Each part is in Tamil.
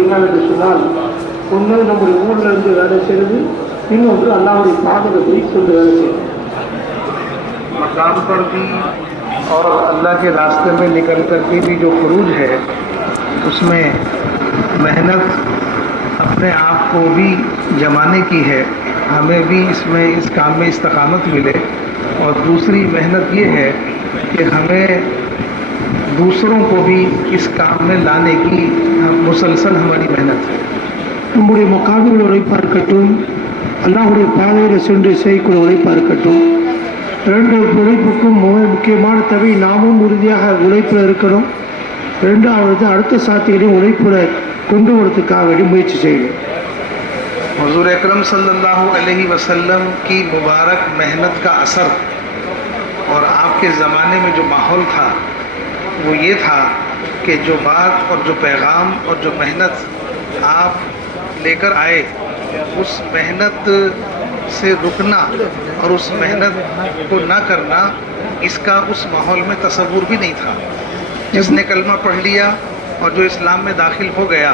என்னவென்று சொன்னால், ஒன்று நம்முடைய ஊரில் இருந்து வேலை செய்கிறது, இன்னொன்று அல்லாஹ்வுடைய பாதகத்தை கொண்டு வேலை செய்கிறது. मकाम पर भी और अल्लाह के रास्ते में निकल करके भी जो खरूज है, उसमें मेहनत अपने आप को भी जमाने की है, हमें भी इसमें इस काम में इस्तकामत मिले। और दूसरी मेहनत ये है कि हमें दूसरों को भी इस काम में लाने की मुसलसल हमारी मेहनत है. நம்முடைய மக்காவில் உழைப்பாக இருக்கட்டும், அல்லாஹ்வுடைய பாதையில் சென்று செய்யக்கூடிய உழைப்பாக இருக்கட்டும், ரெண்டு உழைப்புக்கும் முக்கியமான தேவை நாமும் உறுதியாக உழைப்பில் இருக்கணும். ரெண்டாவது அடுத்த சாத்திகளையும் உழைப்பில் கொண்டு வரதுக்காக வேண்டி முயற்சி செய்யணும். हुज़ूर अकरम सल्लल्लाहु अलैहि वसल्लम की मुबारक मेहनत का असर और आपके ज़माने में जो माहौल था वो ये था कि जो बात और जो पैगाम और जो मेहनत आप लेकर आए, उस मेहनत से रुकना और उस मेहनत को ना करना, इसका उस माहौल में तसव्वुर भी नहीं था. जिसने कलमा पढ़ लिया और जो इस्लाम में दाखिल हो गया,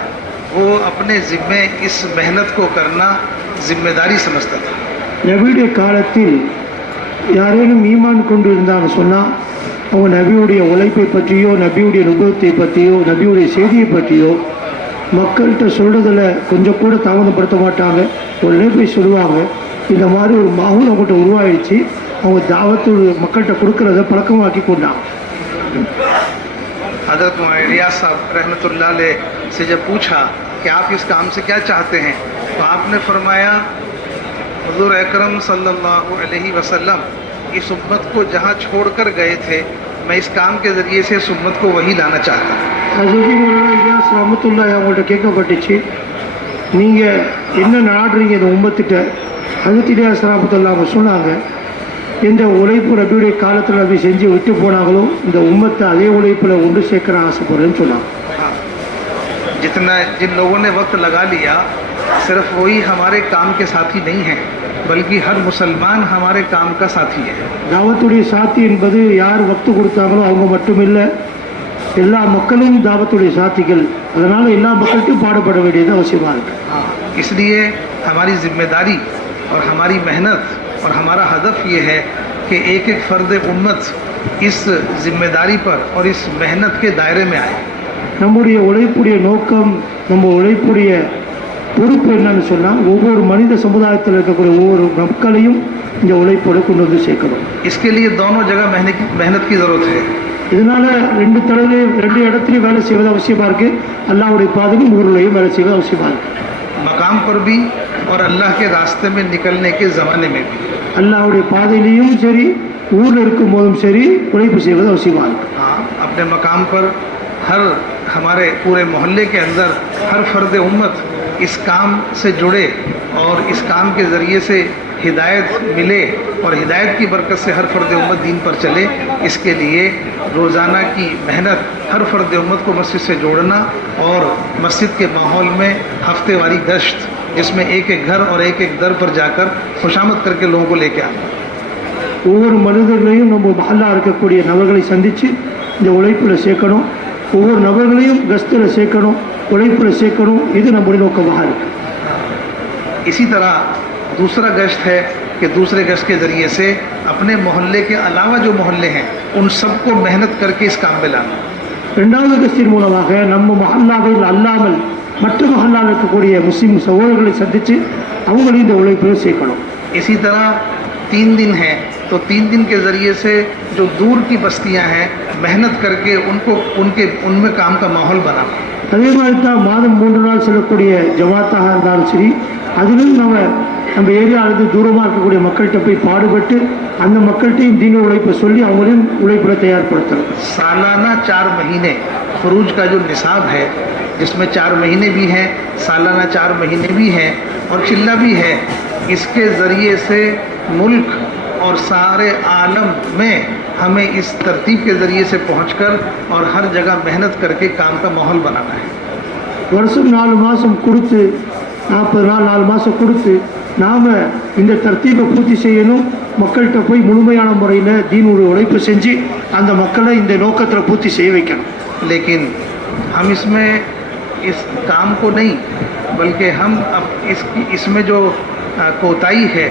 वो अपने ज़िम्मे इस मेहनत को करना जिम्मेदारी समझता था. நபியுடைய காலத்தில் யாரேனும் ஈமான் கொண்டு இருந்தான்னு சொன்னால், அவங்க நபியுடைய உழைப்பை பற்றியோ, நபியுடைய நுபுவத்தை பற்றியோ, நபியுடைய செய்தியை பற்றியோ மக்கள்கிட்ட சொல்கிறதில் கொஞ்சம் கூட தாமதப்படுத்த மாட்டாங்க. உடனே போய் சொல்லுவாங்க. இந்த மாதிரி ஒரு மாஹூல் அவங்கள்ட்ட உருவாயிடுச்சு. அவங்க தாவத்து மக்கள்கிட்ட கொடுக்கறத பழக்கமாக்கி கொண்டாங்க. हज़रत रियाज साहब रहमतुल्लाह अलैह से जब पूछा कि आप इस काम से क्या चाहते हैं, तो आपने फरमाया, हुज़ूर अकरम सल्लल्लाहु अलैहि वसल्लम इस उम्मत को जहाँ छोड़कर गए थे, मैं इस काम के ज़रिए से इस उम्मत को वही लाना चाहता हूँ. ஹஸரத் ரியாஸ் ரஹ்மத்துல்லாஹி அவங்கள்ட்ட கேட்கப்பட்டுச்சு, நீங்கள் என்ன நாடுறீங்க இந்த உம்மத்திட்ட? ஹஸரத் ரியாஸ் ரஹ்மத்துல்லாஹி அவங்க சொன்னாங்க, எந்த உழைப்பு நபியுடைய காலத்தில் நபி செஞ்சு விட்டு போனாங்களோ இந்த உம்மத்தை அதே உழைப்பில் ஒன்று சேர்க்கிற ஆசைப்படுறேன்னு சொன்னாங்க. जितना जिन लोगों ने वक्त लगा लिया, सिर्फ वही हमारे काम के साथी नहीं हैं, बल्कि हर मुसलमान हमारे काम का साथी है. தாவத்துடைய சாத்தி என்பது யார் வக்து கொடுத்தாங்களோ அவங்க மட்டும் இல்லை, எல்லா மக்களும் தாவத்துடைய சாத்திகள். அதனால் எல்லா மக்களுக்கும் பாடுபட வேண்டியது அவசியமாக இருக்குது. इसलिए हमारी जिम्मेदारी और हमारी मेहनत और हमारा हदफ ये है कि एक एक फ़र्द उम्मत इस जिम्मेदारी पर और इस मेहनत के दायरे में आए. நம்முடைய உழைப்புடைய நோக்கம், நம்ம உழைப்புடைய பொறுப்பு என்னன்னு சொன்னால், ஒவ்வொரு மனித சமுதாயத்தில் இருக்கக்கூடிய ஒவ்வொரு மக்களையும் இந்த உழைப்போடு கொண்டு வந்து சேர்க்கணும். इसके लिए दोनों जगह मेहनत की ज़रूरत है. இதனால் ரெண்டு இடத்துலையும் வேலை செய்வது அவசியமாக இருக்குது. அல்லாஹ்வுடைய பாதையிலும் ஊரிலையும் வேலை செய்வது அவசியமாக இருக்குது. मकाम पर भी और अल्लाह के रास्ते में निकलने के ज़माने में भी. அல்லாஹ்வுடைய பாதையிலையும் சரி, ஊரில் இருக்கும் போதும் சரி உழைப்பு செய்வது அவசியமாக இருக்குது. हाँ, अपने मकाम पर हर हमारे पूरे मोहल्ले के अंदर हर फ़र्द उम्मत इस काम से जुड़े और इस काम के ज़रिए से हिदायत मिले और हिदायत की बरकत से हर फ़र्द उम्मत दीन पर चले. इसके लिए रोज़ाना की मेहनत, हर फ़र्द उम्मत को मस्जिद से जोड़ना और मस्जिद के माहौल में हफ्तेवारी गश्त, जिसमें एक एक घर और एक एक दर पर जाकर खुशामद करके लोगों को लेके आना. ஒவ்வொரு மனிதர்களையும் நம்ம மஹல்லா இருக்கக்கூடிய நபர்களை சந்தித்து இந்த உழைப்பில் சேர்க்கணும். ஒவ்வொரு நபர்களையும் கஸ்தில் சேர்க்கணும், உழைப்பில் சேர்க்கணும். இது நம்முடைய நோக்கமாக இருக்குது. इसी तरह दूसरा गश्त है कि दूसरे गश्त के ज़रिए से अपने मोहल्ले के अलावा जो मोहल्ले हैं उन सबको मेहनत करके इस काम में लाना. ரெண்டாவது கஸ்தின் மூலமாக நம்ம மஹல்லாவில் அல்லாமல் மற்ற மஹல்லாவில் இருக்கக்கூடிய முஸ்லீம் சகோதரர்களை சந்தித்து அவங்களையும் இந்த உழைப்பில் சேர்க்கணும். इसी तरह 3 दिन हैं, तो 3 दिन के ज़रिए से जो दूर की बस्तियां हैं, मेहनत करके उनमें काम का माहौल बनाना. அதே மாதிரி தான் மாதம் 3 நாள் செல்லக்கூடிய ஜமாத்தாக இருந்தாலும் சரி, அதிலும் நம்ம ஏரியாவிலிருந்து தூரமாக இருக்கக்கூடிய மக்கள்கிட்ட போய் பாடுபட்டு அந்த மக்கள்கிட்டையும் தீன உழைப்பை சொல்லி அவங்களையும் உழைப்பில் தயார்படுத்தணும். सालाना 4 महीने खरूज का जो निसाब है, जिसमें 4 महीने भी हैं, सालाना 4 महीने भी हैं और चिल्ला भी है, इसके ज़रिए से मुल्क और सारे आलम में हमें इस तरतीब के ज़रिए से पहुंचकर और हर जगह मेहनत करके काम का माहौल बनाना है. வருஷம் 4 மாதம் கொடுத்து 40 நாள் 4 மாதம் கொடுத்து நாம் இந்த தர்த்தீபை பூர்த்தி செய்யணும். மக்கள்கிட்ட போய் முழுமையான முறையில் தீனுடைய உழைப்பு செஞ்சு அந்த மக்களை இந்த நோக்கத்தில் பூர்த்தி செய்ய வைக்கணும். लेकिन हम इसमें इस काम को नहीं बल्कि हम अब इसमें जो कोताही है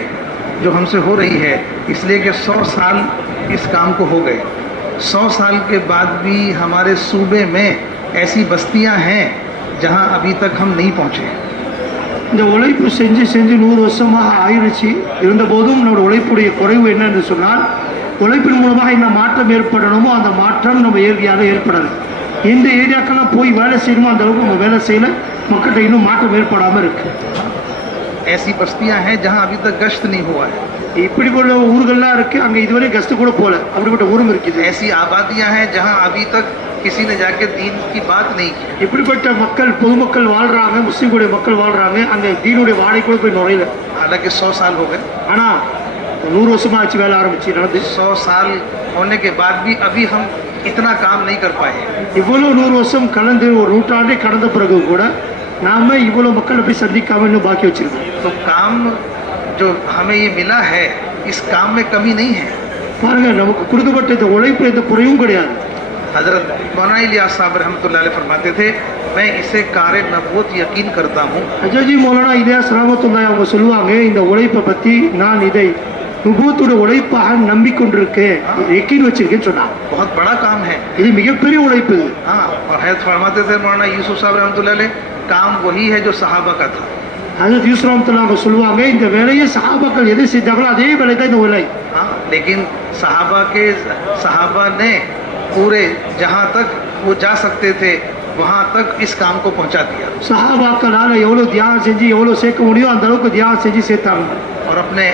जो हमसे हो रही है इसलिए कि 100 साल इस काम को हो गए. 100 साल के बाद भी हमारे सूबे में ऐसी बस्तियां हैं जहां अभी तक हम नहीं पहुंचे. இந்த உழைப்பு செஞ்சு 100 வருஷமாக ஆயிடுச்சு. இருந்தபோதும் நம்முடைய உழைப்புடைய குறைவு என்னன்னு சொன்னால் உழைப்பின் மூலமாக என்ன மாற்றம் ஏற்படணுமோ அந்த மாற்றம் நம்ம இயற்கையாக ஏற்படாது. எந்த ஏரியாக்கெல்லாம் போய் வேலை செய்யணுமோ அந்த அளவுக்கு நம்ம வேலை செய்யல, மக்கள்கிட்ட இன்னும் மாற்றம் ஏற்படாமல் இருக்கு. ऐसी बस्तियां हैं जहां अभी तक गश्त नहीं हुआ है. இப்படிப்பட்ட ஊர்கள்லாம் இருக்கு, அங்கே இதுவரை கஸ்ட் கூட போகல, அப்படிப்பட்ட ஊரும் இருக்குது. ऐसी आबादियां हैं जहां अभी तक किसी ने जाके दीन की बात नहीं की. இப்படிப்பட்ட மக்கள் பொதுமக்கள் வாழ்றாங்க, முஸ்லீம்களுடைய மக்கள் வாழ்றாங்க, அங்கே தீனுடைய வாடகை கூட போய் நுழையல. हालांकि 100 साल हो गए, ஆனால் 100 வருஷமா ஆச்சு வேலை ஆரம்பிச்சு நடந்து. 100 साल होने के बाद भी अभी हम इतना काम नहीं कर पाए. இவ்வளோ 100 வருஷம் கலந்து ஒரு நூற்றாண்டே கடந்த பிறகு கூட நாம இவ்வளோ மக்களை போய் சந்திக்காம இன்னும் பாக்கி வச்சிருக்கோம். तो काम जो हमें ये मिला है इस काम में कमी नहीं है. பாருங்க, நமக்கு கொடுக்கப்பட்ட இந்த உழைப்பு எந்த குறையும் கிடையாது. हजरत मौलाना इलियास साहब रहमतुल्लाह अलैह फरमाते थे, मैं इसे कार नबूवत यकीन करता हूँ. ஹஜ்ரத் மௌலானா இலியாஸ் ரஹ்மத்துல்லாஹி அவங்க சொல்லுவாங்க, இந்த உழைப்பை பற்றி நான் இதை நுபுவத்துடைய உழைப்பாக நம்பிக்கொண்டிருக்கேன், யக்கீன் வச்சிருக்கேன்னு சொன்னாங்க. बहुत बड़ा काम है. இது மிகப்பெரிய உழைப்பு இது. हाँ, और हजरत फरमाते थे मौलाना यूसुफ साहब रहमतुल्लाह अलैह, काम वही है जो सहाबा का था. ஹஜ்ரத் யூசுப் ரஹ்மத்துல்லாஹி அவங்க சொல்லுவாங்க, இந்த வேலையை சஹாபாக்கள் எதை செஞ்சாங்களோ அதே வேலை தான் இந்த வேலை. हाँ, लेकिन सहाबा ने पूरे जहाँ तक वो जा सकते थे वहाँ तक इस काम को पहुँचा दिया. சஹாபாக்களால எவ்வளோ தியாகம் செஞ்சு எவ்வளோ சேர்க்க முடியும் அந்த அளவுக்கு தியாகம் செஞ்சு சேர்த்தாங்க. और अपने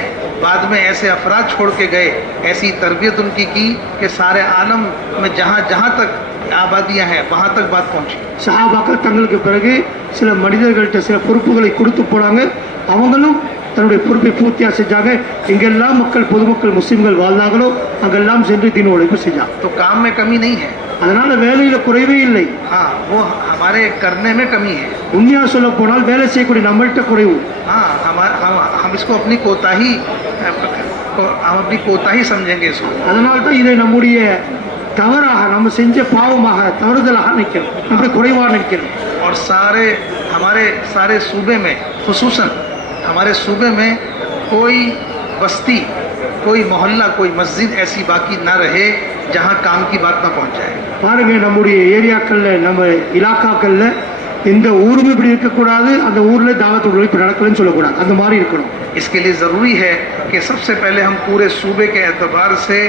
बाद में ऐसे अफराद छोड़ के गए, ऐसी तरबियत उनकी की कि सारे आलम में जहाँ जहाँ तक आबादियाँ हैं वहाँ तक बात पहुँची. சஹாபாக்கள் தங்களுக்கு பிறகு சில மனிதர்கள்ட்ட சில பொறுப்புகளை கொடுத்து போனாங்க, அவங்களும் தன்னுடைய பொறுப்பை பூர்த்தியாக செஞ்சாங்க. எங்கெல்லாம் மக்கள் பொதுமக்கள் முஸ்லீம்கள் வாழ்ந்தாங்களோ அங்கெல்லாம் சென்று தீன உழைப்பு செஞ்சாங்க. तो काम में कमी नहीं है. அதனால வேலையில குறைவே இல்லை. हाँ, वो हमारे करने में कमी है. உண்மையா சொல்ல போனால் வேலை செய்யக்கூடிய நம்மள்கிட்ட குறைவு. हाँ, हम इसको अपनी कोताही हम अपनी कोताही समझेंगे इसको. அதனால தான் இதை நம்முடைய தவறாக நம்ம செஞ்ச பாவமாக தவறுதலாக நிற்கிறோம், நம்முடைய குறைவாக நிற்கிறோம். और हमारे सारे सूबे में खुसूसन हमारे सूबे में कोई बस्ती, कोई मोहल्ला, कोई मस्जिद ऐसी बाकी ना रहे जहाँ काम की बात ना पहुँच जाए. பாருங்க, நம்முடைய ஏரியாக்கள்ல நம்ம இலாக்காக்கள்ல எந்த ஊரும் இப்படி இருக்கக்கூடாது, அந்த ஊர்ல தாவத்துடைய உழைப்பு நடக்கலன்னு சொல்லக்கூடாது, அந்த மாதிரி இருக்கணும். इसके लिए ज़रूरी है कि सबसे पहले हम पूरे सूबे के एतबार से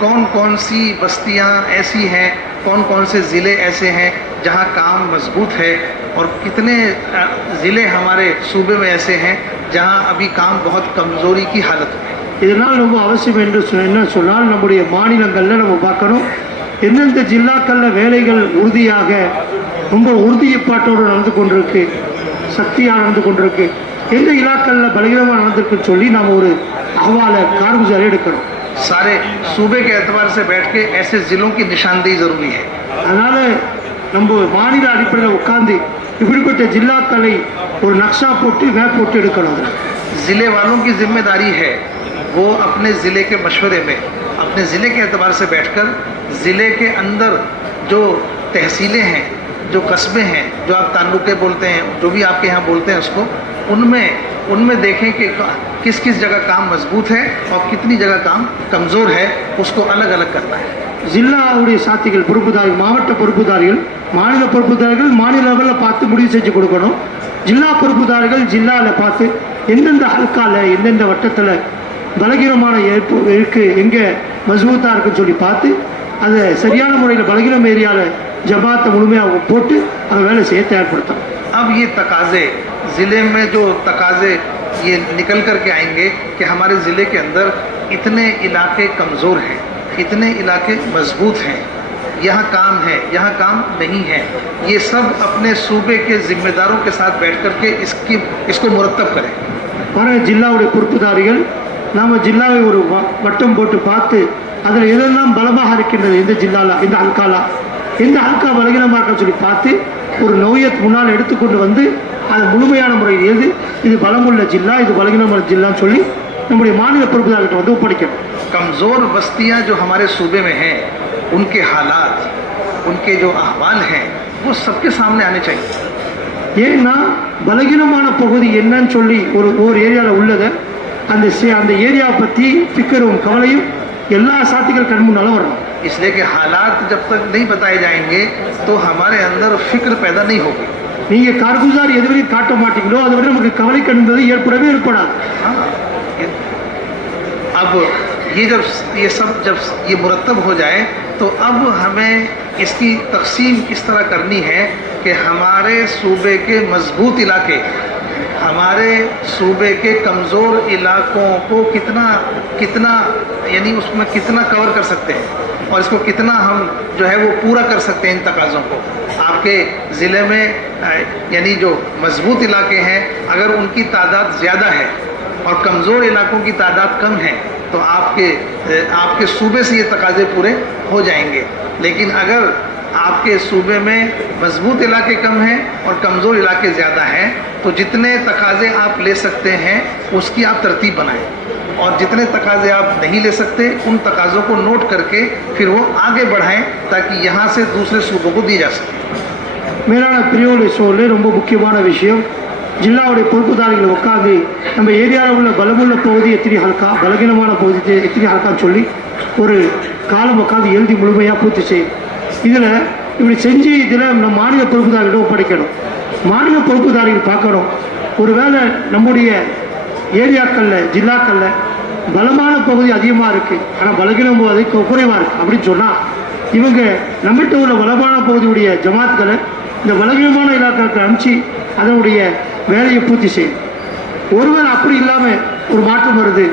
कौन कौन सी बस्तियाँ ऐसी हैं, कौन कौन से ज़िले ऐसे हैं जहाँ काम मजबूत है और कितने ज़िले हमारे सूबे में ऐसे हैं जहाँ अभी काम बहुत कमज़ोरी की हालत में. இதனால் ரொம்ப அவசியம் என்று என்ன சொன்னால் நம்முடைய மாநிலங்களில் நம்ம பார்க்கணும், எந்தெந்த ஜில்லாக்களில் வேலைகள் உறுதியாக ரொம்ப உறுதிப்பாட்டோடு நடந்து கொண்டிருக்கு, சக்தியாக நடந்து கொண்டிருக்கு, எந்த இலாக்களில் பலகீனமாக நடந்திருக்குன்னு சொல்லி நாம் ஒரு அகவால கார்குஜாரி எடுக்கணும். सारे सूबे के एतबार से बैठ के ऐसे ज़िलों की निशानदेही ज़रूरी है. அதனால் நம்ம மாநில அடிப்படையில் उठाந்து இப்படிப்பட்ட ஜில்லாக்களை ஒரு நக்ஷா போட்டு மேப் போட்டு எடுக்கணும். ज़िले वालों की जिम्मेदारी है वो अपने ज़िले के मशवरे में अपने ज़िले के एतबार से बैठकर ज़िले के अंदर जो तहसीलें हैं, जो कस्बे हैं, जो आप ताल्लुके बोलते हैं, जो भी आपके यहाँ बोलते हैं उसको, उनमें देखें कि किस किस जगह काम मजबूत है और कितनी जगह काम कमज़ोर है, उसको अलग अलग करना है. ஜில்லாவுடைய சாத்திகள் பொறுப்புதாரிகள், மாவட்ட பொறுப்புதாரிகள், மாநில பொறுப்புதாரிகள் மாநில லெவலில் பார்த்து முடிவு செஞ்சு கொடுக்கணும். ஜில்லா பொறுப்புதாரிகள் ஜில்லாவில் பார்த்து எந்தெந்த ஹல்காவில் எந்தெந்த வட்டத்தில் பலகீனமான இருக்குது, எங்கே மஜ்பூத்தாக இருக்குன்னு சொல்லி பார்த்து அதை சரியான முறையில் பலகீனம் ஏரியாவில் ஜமாத்தை முழுமையாக போட்டு அதை வேலை செய்ய தயார்படுத்தணும். अब ये तकाज़े ज़िले में जो तकाज़े ये निकल कर के आएंगे कि हमारे ज़िले के अंदर इतने इलाके कमज़ोर हैं, इतने इलाके मजबूत हैं, यहाँ काम है, यहाँ काम नहीं है. ये सब अपने सूबे के ज़िम्मेदारों के साथ बैठ कर के इसको मुरतब करें. பாருங்கள், ஜில்லாவுடைய பொறுப்புதாரிகள் நாம் ஜில்லாவை ஒரு வட்டம் போட்டு பார்த்து அதில் எதெல்லாம் பலமாக இருக்கின்றது, எந்த ஜில்லாலா, எந்த ஹல்காலா, எந்த ஹல்கா பலகீனமாக இருக்குன்னு சொல்லி பார்த்து ஒரு நோயத் முன்னால் எடுத்துக்கொண்டு வந்து அதை முழுமையான முறையில் இது பலமுள்ள ஜில்லா, இது பலகீனமான ஜில்லான்னு சொல்லி நம்முடைய மாநில பொறுப்புதார்கிட்ட வந்து ஒப்படைக்கணும். कमज़ोर बस्तियां जो हमारे सूबे में हैं, उनके हालात, उनके जो अहवाल हैं, वो सबके सामने आने चाहिए. ஏன்னா பலகீனமான பகுதி என்னன்னு சொல்லி ஒரு ஏரியாவில் உள்ளதை அந்த ஏரியாவை பற்றி ஃபிக்கரும் கவலையும் எல்லா சாத்திகள் கண் முன்னால வரணும். इसलिए कि हालात जब तक नहीं बताए जाएंगे तो हमारे अंदर फिक्र पैदा नहीं होगी. நீங்கள் கார்குசார் எதுவரை காட்ட மாட்டீங்களோ அதுவரை நமக்கு கவலை என்பது ஏற்படவே ஏற்படாது. अब जब ये मुरतब हो जाए तो अब हमें इसकी तकसीम इस तरह करनी है कि हमारे सूबे के मजबूत इलाके, हमारे सूबे के कमज़ोर इलाकों को कितना यानी उसमें कितना कवर कर सकते हैं और इसको कितना हम जो है वो पूरा कर सकते हैं इन तकाज़ों को. आपके ज़िले में यानी जो मजबूत इलाके हैं, अगर उनकी तादाद ज़्यादा है और कमज़ोर इलाकों की तादाद कम है तो आपके सूबे से ये तकाज़े पूरे हो जाएंगे. लेकिन अगर आपके सूबे में मजबूत इलाके कम हैं और कमज़ोर इलाके ज़्यादा हैं तो जितने तकाज़े आप ले सकते हैं उसकी आप तरतीब बनाएं और जितने तकाज़े आप नहीं ले सकते उन तकाज़ों को नोट करके फिर वो आगे बढ़ाएं ताकि यहाँ से दूसरे सूबों को दी जा सके. மேலான பிரிவுகளை சொல்ல ரொம்ப முக்கியமான விஷயம், ஜில்லாவுடைய பொறுப்புதாரிகளை உட்காந்து நம்ம ஏரியாவில் உள்ள பலமுள்ள பகுதி எத்தனை ஹல்கா, பலகீனமான பகுதி எத்தனை ஹல்கான்னு சொல்லி ஒரு காலம் உட்காந்து எழுதி முழுமையாக பூர்த்தி செய்யும். இதில் இப்படி செஞ்சு இதில் நம்ம மாநில பொறுப்புதாரிகளிடம் ஒப்படைக்கணும். மாநில பொறுப்புதாரிகள் பார்க்கணும், ஒருவேளை நம்முடைய ஏரியாக்களில் ஜில்லாக்களில் பலமான பகுதி அதிகமாக இருக்குது ஆனால் பலகீனம் போது குறைவாக இருக்குது அப்படின்னு சொன்னால் இவங்க நம்மகிட்ட உள்ள பலமான பகுதியுடைய ஜமாத்களை இந்த பலகீனமான இலாக்காக்களை அனுப்பிச்சு அதனுடைய வேலையை பூர்த்தி செய்யும். ஒருவேளை அப்படி இல்லாமல் ஒரு மாற்றம் வருது,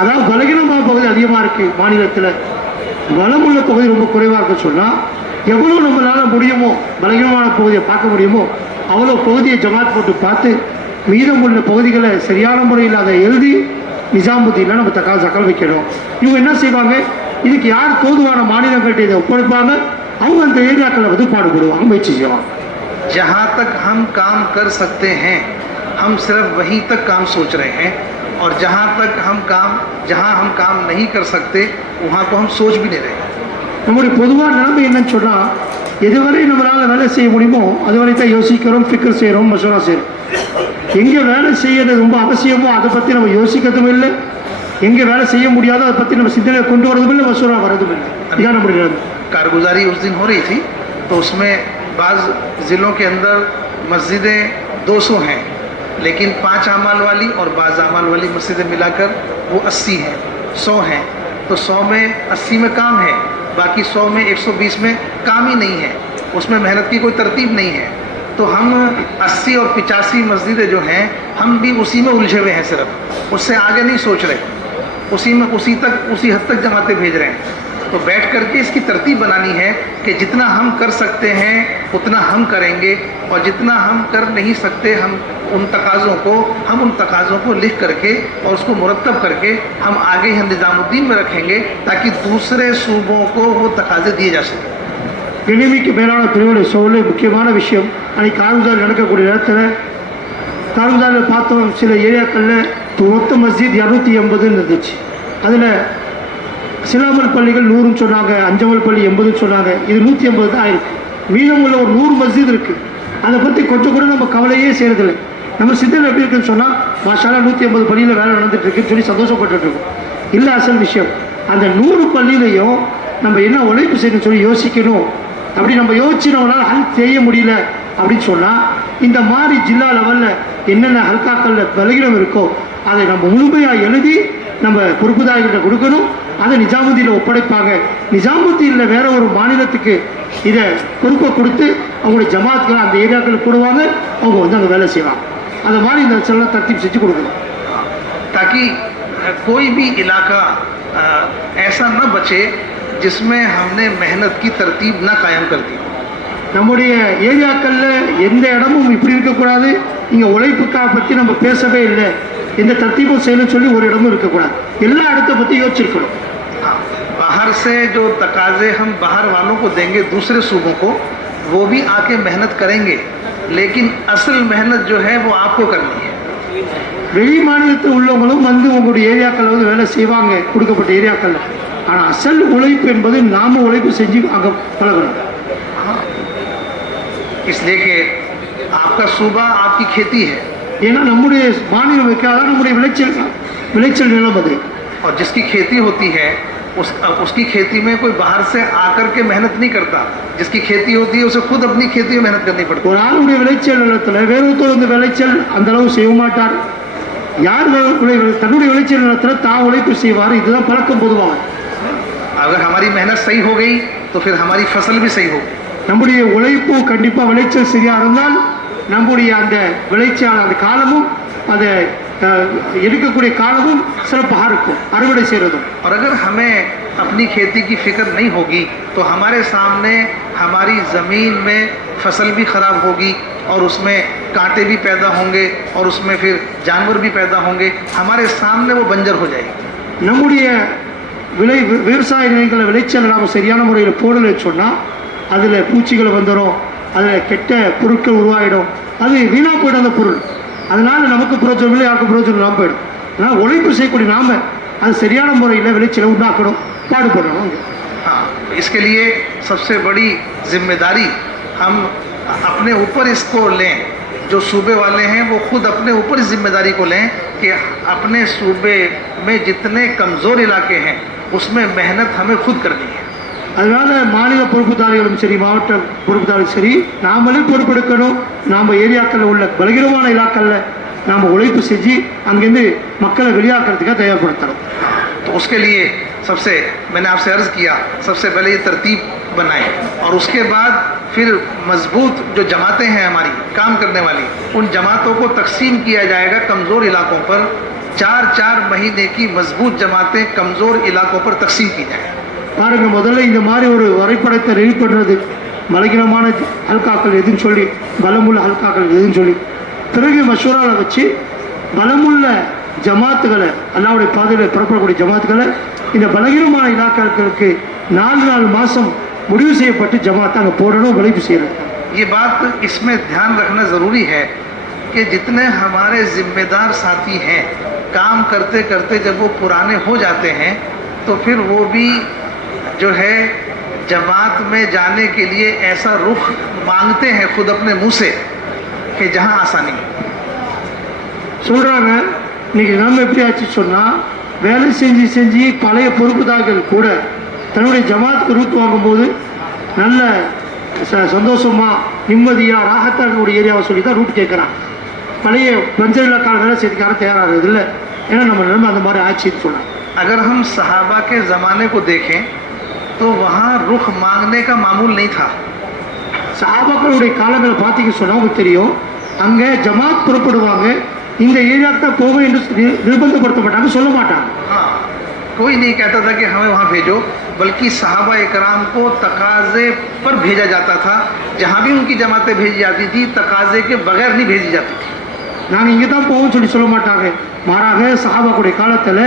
அதாவது பலகீனமான பகுதி அதிகமாக இருக்குது மாநிலத்தில், பலமுள்ள பகுதி ரொம்ப குறைவாக இருக்குன்னு சொன்னால் எவ்வளோ நம்மளால் முடியுமோ பலகீனமான பகுதியை பார்க்க முடியுமோ அவ்வளோ பகுதியை ஜமாத் போட்டு பார்த்து மீதமுள்ள பகுதிகளை சரியான முறையில் அதை எழுதி நிஜாமுதீனில் நம்ம தக்கால் வைக்கணும். இவங்க என்ன செய்வாங்க, இதுக்கு யார் தோதுவான மாநிலங்கள்ட்ட இதை ஒப்படைப்பாங்க, அவங்க அந்த ஏரியாக்களை வந்து பாடுபடுவாங்க, முயற்சி செய்வாங்க. जहाँ तक हम काम कर सकते हैं हम सिर्फ वहीं तक काम सोच रहे हैं और जहाँ हम काम नहीं कर सकते वहाँ को हम सोच भी नहीं रहे. நம்முடைய பொதுவான நிலைமை என்னன்னு சொன்னால் எதுவரை நம்மளால் வேலை செய்ய முடியுமோ அதுவரை தான் யோசிக்கிறோம், ஃபிக்கர் செய்கிறோம், மசோரா செய்கிறோம். எங்கே வேலை செய்யறது ரொம்ப அவசியமோ அதை பற்றி நம்ம யோசிக்கிறதும் இல்லை, எங்கே வேலை செய்ய முடியாதோ அதை பற்றி நம்ம சிந்தனை கொண்டு வரதும் இல்லை, மசோரா வரதும் இல்லை. இதுதான் நம்முடைய நிலைமை. कारगुजारी उस दिन हो रही थी तो उसमें बाज़ ज़िलों के अंदर मस्जिदें 200 हैं लेकिन 5 आमाल वाली और बाज़ आमाल वाली मस्जिदें मिलाकर वो 80 हैं, 100 हैं. तो 100 में 80 में काम है, बाकी 100 में 120 में काम ही नहीं है, उसमें मेहनत की कोई तरतीब नहीं है. तो हम 80 और 85 मस्जिदें जो हैं हम भी उसी में उलझे हुए हैं, सिर्फ उससे आगे नहीं सोच रहे, उसी हद तक जमाते भेज रहे हैं. तो बैठ करके इसकी तरतीब बनानी है कि जितना हम कर सकते हैं उतना हम करेंगे और जितना हम कर नहीं सकते हम उन तकाज़ों को लिख करके और उसको मुरतब करके हम आगे हम निज़ामुद्दीन में रखेंगे ताकि दूसरे सूबों को वो तकाज़े दिए जा सकें. எளிமைக்கு மேலான பிரிவுகளை சொல்ல முக்கியமான விஷயம், அன்றைக்கி கார்குஜார் நடக்கக்கூடிய நேரத்தில் கார்குஜாரில் பார்த்தோம் சில ஏரியாக்களில் மொத்த மஸ்ஜித் 280 இருந்துச்சு. அதில் சிலாமல் பள்ளிகள் 100ன்னு சொன்னாங்க, அஞ்சமல் பள்ளி 80ன்னு சொன்னாங்க. இது 180 தான் ஆயிருக்கு. மீதம் உள்ள ஒரு 100 மஸ்ஜித் இருக்குது. அதை பற்றி கொஞ்சம் கூட நம்ம கவலையே செய்கிறதில்லை. நம்ம சிந்தனை எப்படி இருக்குன்னு சொன்னால் மாஷால்லா 180 பள்ளியில் வேலை நடந்துட்டு இருக்குன்னு சொல்லி சந்தோஷப்பட்டுட்டு இருக்கோம். இல்லை, அசல் விஷயம் அந்த 100 பள்ளியிலையும் நம்ம என்ன உழைப்பு செய்யணும்னு சொல்லி யோசிக்கணும். அப்படி நம்ம யோசிச்சு நம்மளால் ஹெல்ப் செய்ய முடியல அப்படின்னு சொன்னால் இந்த மாதிரி ஜில்லா லெவலில் என்னென்ன ஹல்காக்களில் பலகீனம் இருக்கோ அதை நம்ம முழுமையாக எழுதி நம்ம பொறுப்புதாரிகிட்ட கொடுக்கணும். அதை நிஜாமுதீனில் ஒப்படைப்பாங்க. நிஜாமுதீனில் வேற ஒரு மாநிலத்துக்கு இதை பொறுப்பை கொடுத்து அவங்களுடைய ஜமாத்கள் அந்த ஏரியாக்களுக்கு கொடுவாங்க, அவங்க வந்து அங்கே வேலை செய்வாங்க. அந்த மாதிரி இந்த செல்லாம் தர்த்தீப் செஞ்சு கொடுக்கணும். ताकि कोई भी इलाका ऐसा न बचे जिसमें हमने मेहनत की तरतीब ना कायम कर दी. நம்முடைய ஏரியாக்களில் எந்த இடமும் இப்படி இருக்கக்கூடாது, இங்கே உழைப்புக்காக பற்றி நம்ம பேசவே இல்லை, எந்த தர்த்தீபும் செய்யணும்னு சொல்லி ஒரு இடமும் இருக்கக்கூடாது. எல்லா இடத்த பற்றி யோசிச்சிருக்கணும். बाहर से जो तकाजे हम बाहर वालों को देंगे दूसरे सूबों को, वो भी आके मेहनत करेंगे लेकिन असल मेहनत जो है वो आपको करनी है. வெளி மாநிலத்தில் உள்ளவங்களும் வந்து உங்களுடைய ஏரியாக்கள் வந்து வேலை செய்வாங்க கொடுக்கப்பட்ட ஏரியாக்கள். ஆனால் அசல் உழைப்பு என்பது நாம உழைப்பு செஞ்சு அங்கே பழகணும். इसलिए कि आपका सूबा आपकी खेती है ஏன்னா நம்முடைய மாநிலம் அதான் நம்முடைய விளைச்சல் நிலம் அது. और जिसकी खेती होती है उसकी खेती में कोई बाहर से आकर के मेहनत नहीं करता. जिसकी खेती होती है उसे खुद अपनी खेती में मेहनत करनी पड़ती है. ஒரு ஆளுடைய விளைச்சல் நிலத்தில் வேறொருத்தர் வந்து விளைச்சல் அந்த அளவு செய்ய மாட்டார். யார் தன்னுடைய விளைச்சல் நிலத்தில் தான் உழைப்பு செய்வார். இதுதான் பழக்கம் பொதுவாக. अगर हमारी मेहनत सही हो गई तो फिर हमारी फसल भी सही होगी. நம்முடைய உழைப்பு கண்டிப்பாக விளைச்சல் சரியாக இருந்தால் நம்முடைய அந்த விளைச்சல் அந்த காலமும் அதை எடுக்கக்கூடிய காலமும் சிறப்பாக இருக்கும் அறுவடை செய்கிறதும். और अगर हमें अपनी खेती की फिक्र नहीं होगी तो हमारे सामने हमारी ज़मीन में फसल भी ख़राब होगी और उसमें कांटे भी पैदा होंगे और उसमें फिर जानवर भी पैदा होंगे. हमारे सामने वो बंजर हो जाएगी. நம்முடைய விவசாய நிலங்களை விளைச்சல் நாம் சரியான முறையில் போடலை சொன்னால் அதில் பூச்சிகள் வந்துடும், அதில் கெட்ட பொருட்கள் உருவாகிடும், அது வீணாக போய்டும் அந்த பொருள். அதனால் நமக்கு பிரயோஜனம் இல்லை, யாருக்கும் பிரயோஜனம் இல்லாமல் போயிடும். அதனால் உழைப்பு செய்யக்கூடிய நாம் அது சரியான முறையில் விளைச்சலை உண்டாக்கணும், பாடுபடணும். हाँ, इसके लिए सबसे बड़ी जिम्मेदारी हम अपने ऊपर इसको लें. जो सूबे वाले हैं वो खुद अपने ऊपर इस जिम्मेदारी को लें कि अपने सूबे में जितने कमज़ोर इलाके हैं उसमें मेहनत हमें खुद करनी है. அதனால் மாநில பொறுப்புதாரிகளும் சரி, மாவட்ட பொறுப்புதாரிகளும் சரி, நாமளே பொறுப்பெடுக்கணும். நாம் ஏரியாக்களில் உள்ள பலகீனமான இலாக்களில் நாம் உழைப்பு செஞ்சு அங்கேருந்து மக்களை வெளியாக்குறதுக்காக தயார்படுத்தணும். तो उसके लिए सबसे मैंने आपसे अर्ज़ किया, सबसे पहले ये तरतीब बनाएं और उसके बाद फिर मजबूत जो जमातें हैं हमारी काम करने वाली, उन जमातों को तकसीम किया जाएगा कमज़ोर इलाकों पर. 4-4 महीने की मजबूत जमातें कमज़ोर इलाकों पर तकसीम की जाए. பாருங்க, முதல்ல இந்த மாதிரி ஒரு வரைபடத்தை ரெடி பண்ணுறது, பலகீனமான ஹல்காக்கள் எதுன்னு சொல்லி, பலமுள்ள ஹல்காக்கள் எதுன்னு சொல்லி, பிறகு மஷூராவில் வச்சு பலமுள்ள ஜமாத்துகளை, அல்லாவுடைய பாதையில் புறப்படக்கூடிய ஜமாத்துகளை இந்த பலகீனமான இலாக்காக்களுக்கு 4 மாதம் முடிவு செய்யப்பட்டு ஜமாத்தை அங்கே போடணும், உழைப்பு செய்யறது. ये बात इसमें ध्यान रखना ज़रूरी है कि जितने हमारे ज़िम्मेदार साथी हैं, काम करते करते जब वो पुराने हो जाते हैं तो फिर वो भी जो है जमात में जाने के लिए ऐसा रुख मांगते हैं खुद अपने मुंह से कि जहां आसानी சொல்கிறாங்க. இன்றைக்கி நம்ம எப்படி ஆச்சு சொன்னால், வேலை செஞ்சு செஞ்சு பழைய பொறுப்புதார்கள் கூட தன்னுடைய ஜமாத்துக்கு ரூட் வாங்கும்போது நல்ல சந்தோஷமாக நிம்மதியாக ராகத்தான் ஒரு ஏரியாவை சொல்லி தான் ரூட் கேட்குறான். பழைய பஞ்சர் இலாக்கான வேலை செய்யறதுக்காக தயாராகிறது இல்லை. ஏன்னா நம்ம நிலைமை அந்த மாதிரி ஆச்சுன்னு சொன்னாங்க. अगर हम सहाबा के ज़माने को देखें तो वहाँ रुख मांगने का मामूल नहीं था. சஹாபாக்களுடைய காலங்களை பார்த்தீங்க சொன்னால் உங்களுக்கு தெரியும், அங்கே ஜமாத் புறப்படுவாங்க, இந்த ஏரியாவுக்கு தான் போக என்று நிர்பந்தப்படுத்த மாட்டாங்க, சொல்ல மாட்டாங்க. हाँ, कोई नहीं कहता था कि हमें वहाँ भेजो, बल्कि सहाबा इकराम को तकाजे पर भेजा जाता था. जहाँ भी उनकी जमातें भेजी जाती थी तकाजे के बगैर नहीं भेजी जाती थी. நாங்கள் இங்கே தான் போவோம்னு சொல்லி சொல்ல மாட்டாங்க. மாறாக சஹாபாக்களுடைய காலத்தில்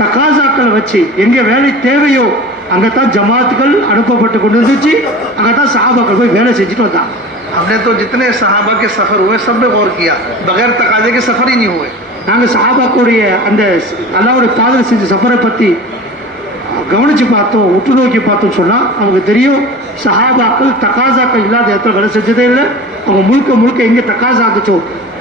தகாசாக்களை வச்சு எங்கே வேலை தேவையோ அங்கே தான் ஜமாத்துகள் அனுப்பப்பட்டு கொண்டு இருந்துச்சு, அங்கே தான் சஹாபாக்கள் போய் வேலை செஞ்சுட்டு வந்தாங்க. हमने तो जितने सहाबा के सफ़र हुए सब में गौर किया, बगैर तकाजे के सफ़र ही नहीं हुए. நாங்கள் சஹாபாக்களுடைய அந்த அல்லாவுடைய பாதையில் செஞ்ச சஃபரை பற்றி கவனித்து பார்த்தோம், உற்று நோக்கி பார்த்தோம்னு சொன்னால் அவங்க தெரியும், சஹாபாக்கள் தகாசாக்கள் இல்லாத இடத்துல வேலை செஞ்சதே இல்லை. அவங்க முழுக்க முழுக்க எங்கே தகாசா இருந்துச்சோ,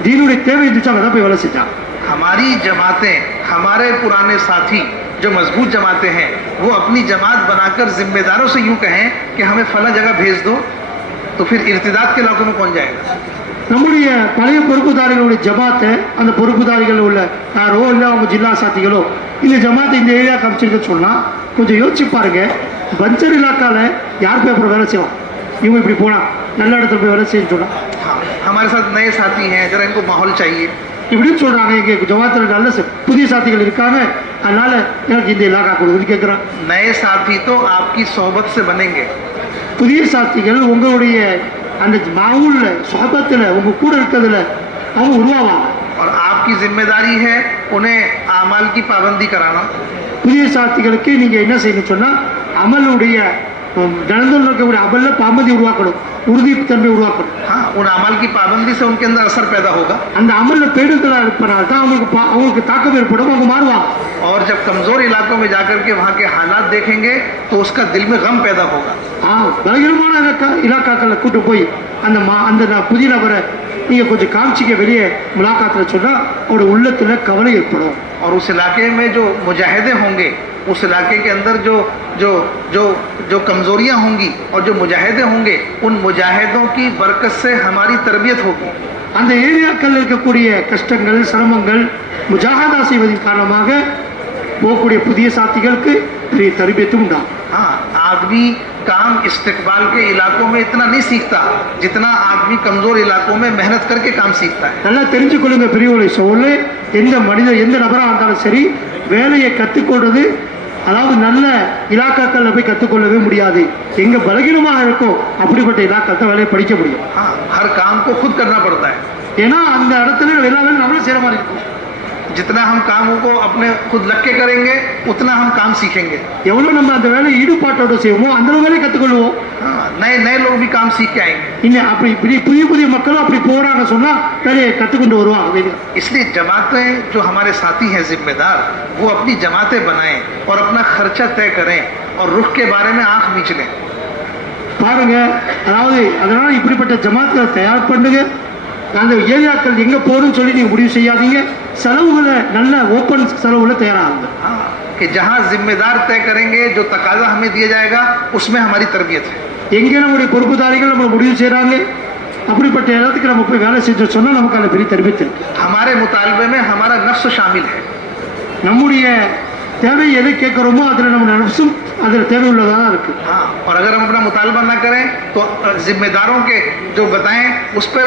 தீனுடைய தேவை இருந்துச்சோ அங்கே தான் போய் வேலை செஞ்சாங்க. हमारी जमातें, हमारे पुराने साथी जो मजबूत जमातें हैं, वो अपनी जमात बनाकर जिम्मेदारों से यूँ कहें कि हमें फला जगह भेज दो, तो फिर इर्तिदाद के इलाकों में कौन जाएगा. நம்முடைய பழைய பொறுப்புதாரிகளுடைய ஜமாத்தை, அந்த பொறுப்புதாரிகள் உள்ள யாரோ இல்லை அவங்க ஜில்லா சாத்திகளோ இந்த ஜமாத்தை இந்த ஏரியா காமிச்சிருக்க சொன்னால் கொஞ்சம் யோசிச்சு பாருங்க. பஞ்சர் இலாக்காவில் யார் போய் அப்புறம் வேலை செய்வான்? இவங்க இப்படி போனால் நல்ல இடத்துல போய் வேலை செய்யணும்னு சொன்னால். हाँ, हमारे साथ नए साथी हैं, जरा इनको माहौल चाहिए. இப்படின்னு சொல்கிறாங்க. எங்கள் ஜமாத்தில் நல்ல புதிய சாத்திகள் இருக்காங்க, அதனால் எனக்கு இந்த இலாக்கா கொடுக்குன்னு கேட்குறான். नए साथी तो आपकी सोहबत से बनेंगे. புதிய சாத்திகள் உங்களுடைய அந்த மாவுல்ல சொஹபத்தில் உங்கள் கூட இருக்கிறதுல அவங்க உருவாவாங்க. और आपकी जिम्मेदारी है उन्हें आमाल की पाबंदी कराना. புதிய சாத்திகளுக்கு நீங்கள் என்ன செய்யணும்னு சொன்னால் அமலுடைய தினந்தோறும் இருக்கக்கூடிய அமல்ல பாமதி உருவாக்கணும், உறுதித்தன்மை உருவாக்கணும். हाँ, उन अमल की पाबंदी से उनके अंदर असर पैदा होगा. அந்த அமல்ல பேடுதலா இருப்பதால் தான் அவங்களுக்கு தாக்கம் ஏற்படும், அவங்க மாறுவாங்க. और जब कमजोर इलाकों में जाकर के वहाँ के हालात देखेंगे तो उसका दिल में गम पैदा होगा. பலகீனமான இலாக்காக்களை கூட்டு போய் அந்த புதிய நபரை நீங்க கொஞ்சம் காமிச்சிக்க வெளியே முலாக்காத்துல சொன்னா அவரோட உள்ளத்துல கவலை ஏற்படும். और उस इलाके में जो मुजाहिदे होंगे, उस इलाके के अंदर जो जो जो जो कमजोरियां होंगी और जो मुजाहिदे होंगे, उन मुजाहिदों की बरकत से हमारी तरबियत होगी. அந்த ஏரியாக்கள் இருக்கக்கூடிய கஷ்டங்கள் சிரமங்கள் முஜாஹதா செய்வதன் காரணமாக போகக்கூடிய புதிய சாத்திகளுக்கு பெரிய தர்பியத்தும் உண்டாகும். हाँ, आदमी काम इस्तिकबाल के इलाकों में इतना नहीं सीखता जितना आदमी कमजोर इलाकों में मेहनत करके काम सीखता है. நல்லா தெரிஞ்சுக்கொள்ளுங்க பெரியவர்களை சொல்ல, எந்த மனிதர் எந்த நபராக இருந்தாலும் சரி வேலையை கற்றுக்கொள்றது, அதாவது நல்ல இலாக்காக்களில் போய் கற்றுக்கொள்ளவே முடியாது. எங்க பலகீனமாக இருக்கோ அப்படிப்பட்ட இலாக்காத்தை வேலையை படிக்க முடியும். हाँ, हर काम को खुद करना पड़ता है. ஏன்னா அந்த இடத்துல எல்லா வேலையும் நம்மளும் செய்கிற மாதிரி இருக்கும். जितना हम कामों को अपने खुद लग के करेंगे उतना हम काम सीखेंगे. எவ்வளோ நம்ம அந்த வேலையை ஈடுபாட்டோடு செய்வோமோ அந்த வேலையை கற்றுக்கொள்வோம். नए नए लोग भी काम सीख के आएंगे. இன்னும் அப்படி புதிய புதிய மக்களும் அப்படி போறாங்க சொன்னா வேலையை கற்றுக்கொண்டு வருவாங்க. इसलिए जमातें जो हमारे साथी हैं जिम्मेदार, वो अपनी जमातें बनाएं और अपना खर्चा तय करें और रुख के बारे में आंख मीच लें. பாருங்க, அதாவது அதனால இப்படிப்பட்ட ஜமாத்துகளை தயார் பண்ணுங்க. அந்த ஏரியாக்கள் எங்க போகணும்னு சொல்லி நீங்க முடிவு செய்யாதீங்க. செலவுகளை நல்ல ஓப்பன் செலவுகளை தயாராகுங்க. कि जहाँ जिम्मेदार तय करेंगे, जो तकाजा हमें दिया जाएगा, उसमें हमारी तरबियत है. எங்கே நம்முடைய பொறுப்புதாரிகள் நம்ம முடிவு செய்கிறாங்க அப்படிப்பட்ட இடத்துக்கு நம்ம போய் வேலை செஞ்சு சொன்னா நமக்கு அதில் பெரிய தர்பியத் இருக்கு. हमारे मुतालबे में हमारा नफ्स शामिल है. நம்முடைய தேவை எதை கேட்குறோமோ அதில் நம்ம நஃப்ஸும் அதில் தேவை உள்ளதாக தான் இருக்கு. हाँ, और अगर हम अपना मुतालबा ना करें तो जिम्मेदारों के जो बताएं उस पर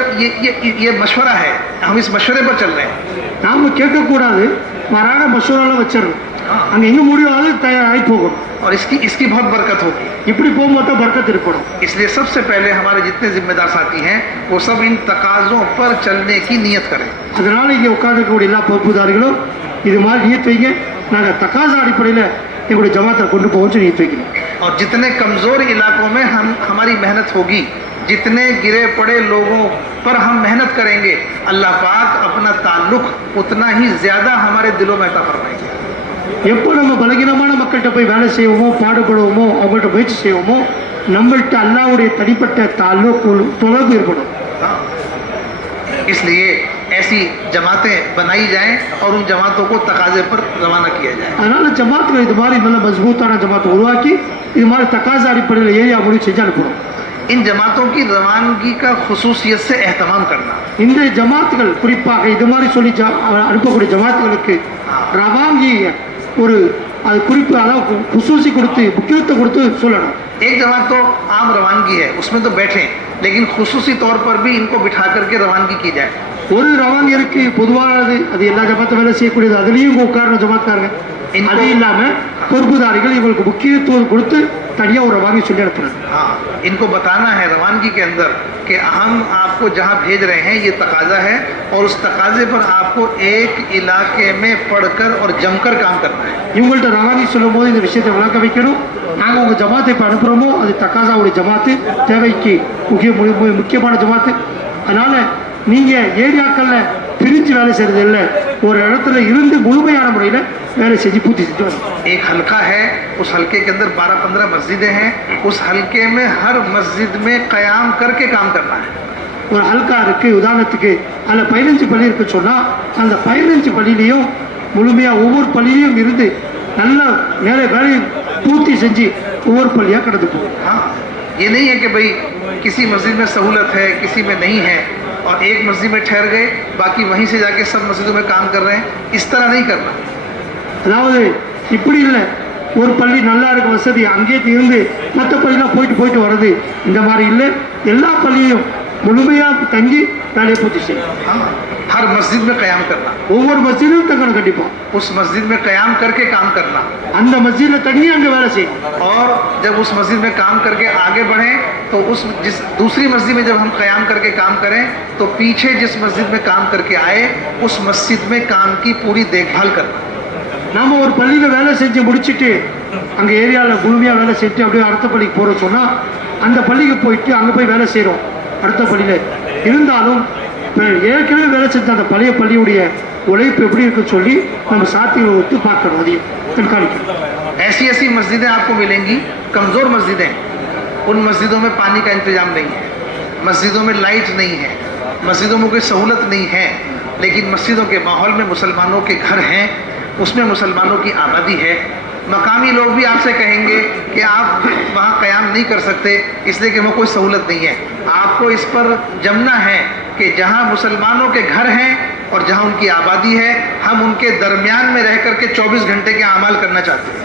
ये मशवरा है, हम इस मशवरे पर चल रहे हैं. நாம் கேட்கக்கூடாது, மாறான மசூராலாம் வச்சிடணும். அங்கே எங்கே முடியும் அது தயாராகி போகணும். और इसकी बहुत बरकत होगी. இப்படி போகும்போது தான் बरकत இருக்கணும். इसलिए सबसे पहले हमारे जितने जिम्मेदार साथी हैं वो सब इन तकाज़ों पर चलने की नीयत करें. அதனால இங்கே உட்கார்ந்துருக்கக்கூடிய எல்லா பொறுப்புதாரிகளும் இது மாதிரி நியத் வைங்க, நாங்கள் தக்காசா அடிப்படையில் எங்களுடைய ஜமாத்தை கொண்டு போவோம்னு நியத் வைக்கணும். और जितने कमज़ोर इलाकों में हमारी मेहनत होगी, जितने गिरे पड़े लोगों पर हम मेहनत करेंगे, अल्लाह पाक अपना ताल्लुक उतना ही ज़्यादा हमारे दिलों में अता फरमाएंगे. எப்போ நம்ம பலகீனமான மக்கள்கிட்ட போய் வேலை செய்வோமோ, பாடுபடுவோமோ, அவங்கள்ட்ட முயற்சி செய்வோமோ, நம்மள்கிட்ட அல்லாஹ்வுடைய தனிப்பட்ட தொடர்பு ஏற்படும். इसलिए ऐसी जमातें बनाई जाएं और उन जमातों को तकाजे पर रवाना किया जाए. அதனால ஜமாத்துகள் இது மாதிரி நல்ல மஜ்பூத்தான ஜமாத்தை உருவாக்கி இது மாதிரி தக்காசா அடிப்படையில் ஏரியா முடிவு செஞ்சு அனுப்பணும். इन जमातों की रवानगी का खुसूसियत से एहतमाम करना. இந்த ஜமாத்துகள் குறிப்பாக இது மாதிரி சொல்லி அனுப்பக்கூடிய ஜமாத்துகளுக்கு ரவாங்கி ஒரு அது குறிப்பு, அதாவது खुसूसी கொடுத்து முக்கியத்துவம் கொடுத்து சொல்லணும். एक जमात तो आम रवानगी है, उसमें तो बैठें, लेकिन खुसूसी तौर पर भी इनको बिठा करके रवानगी की जाए. ஒரு ரவாங்கி இருக்கு பொதுவானது, அது எல்லா ஜமாத்தும் வேலை செய்யக்கூடியது, அதுலேயும் உட்காரணும் ஜமாத்காரங்க. அது இல்லாமல் பொறுப்புதாரிகள் இவங்களுக்கு முக்கியத்துவம் கொடுத்து तड़िया और रवानगी सुनने रखना. हाँ, इनको बताना है रवानगी के अंदर कि हम आपको जहाँ भेज रहे हैं ये तकाजा है और उस तकाजे पर आपको एक इलाके में पढ़कर और जमकर काम करना है. இவங்கள்ட்ட ரவானगी சொல்லும்போது இந்த விஷயத்தை விளக்க வைக்கணும். நாங்கள் உங்கள் ஜமாத்தை இப்போ அனுப்புகிறோமோ அது தக்காசாவுடைய ஜமாத்து, தேவைக்கு முக்கியமான ஜமாத்து. அதனால் நீங்கள் ஏரியாக்களில் பிரிஞ்சு வேலை செய்கிறது இல்லை, ஒரு இடத்துல இருந்து முழுமையான முறையில் வேலை செஞ்சு பூர்த்தி செஞ்சு வரணும். एक हल्का है, उस हल्के के अंदर 12-15 मस्जिदें हैं, उस हल्के में हर मस्जिद में क़याम करके काम करना है. ஒரு ஹல்கா இருக்குது, உதாரணத்துக்கு அதில் 15 பள்ளி இருக்குன்னு சொன்னால் அந்த 15 பள்ளியிலையும் முழுமையாக ஒவ்வொரு பள்ளியிலையும் இருந்து நல்ல வேலையை பூர்த்தி செஞ்சு ஒவ்வொரு பள்ளியாக கடந்து போகும். हाँ, ये नहीं है कि भाई किसी मस्जिद में सहूलत है किसी में नहीं है और एक मस्जिद में ठहर गए बाकी वहीं से जाके सब मस्जिदों में काम कर रहे हैं, इस तरह नहीं करना. அதாவது இப்படி இல்லை, ஒரு பள்ளி நல்லா இருக்க வசதி அங்கே இருந்து மற்ற பள்ளியெலாம் போயிட்டு வர்றது இந்த மாதிரி இல்லை. எல்லா பள்ளியும் முழுமையாக தங்கி வேலையை பூர்த்தி செய்யும். हर मस्जिद में क़याम करना, ஒவ்வொரு மஸ்ஜிதும் தங்கணும் கண்டிப்பாக. उस मस्जिद में क़याम करके काम करना, அந்த மஸ்ஜிதில் தங்கி அங்கே வேலை செய்யும். और जब उस मस्जिद में काम करके आगे बढ़ें तो जिस दूसरी मस्जिद में जब हम क़याम करके काम करें तो पीछे जिस मस्जिद में काम करके आए उस मस्जिद में काम की पूरी देखभाल करना. நாம் ஒரு பள்ளியில் வேலை செஞ்சு முடிச்சுட்டு அங்கே ஏரியாவில் முழுமையாக வேலை செஞ்சு அப்படியே அடுத்த பள்ளிக்கு போகிறோம் சொன்னால் அந்த பள்ளிக்கு போயிட்டு அங்கே போய் வேலை செய்கிறோம் அடுத்த பள்ளியில் இருந்தாலும் ஏற்கனவே வேலை செஞ்ச அந்த பழைய பள்ளியுடைய உழைப்பு எப்படி இருக்குன்னு சொல்லி நம்ம சாத்திகளை ஒத்து பார்க்கணும், அதையும் கண்காணிக்கணும். ऐसी ऐसी मस्जिदें आपको मिलेंगी, कमज़ोर मस्जिदें, उन मस्जिदों में पानी का इंतज़ाम नहीं है, मस्जिदों में लाइट नहीं है, मस्जिदों में कोई सहूलत नहीं है, लेकिन मस्जिदों के माहौल में मुसलमानों के घर हैं, उसमें मुसलमानों की आबादी है. मकामी लोग भी आपसे कहेंगे कि आप वहाँ क़याम नहीं कर सकते इसलिए कि वहाँ कोई सहूलत नहीं है. आपको इस पर जमना है कि जहाँ मुसलमानों के घर हैं और जहाँ उनकी आबादी है, हम उनके दरमियान में रह कर के 24 घंटे के अमाल करना चाहते हैं.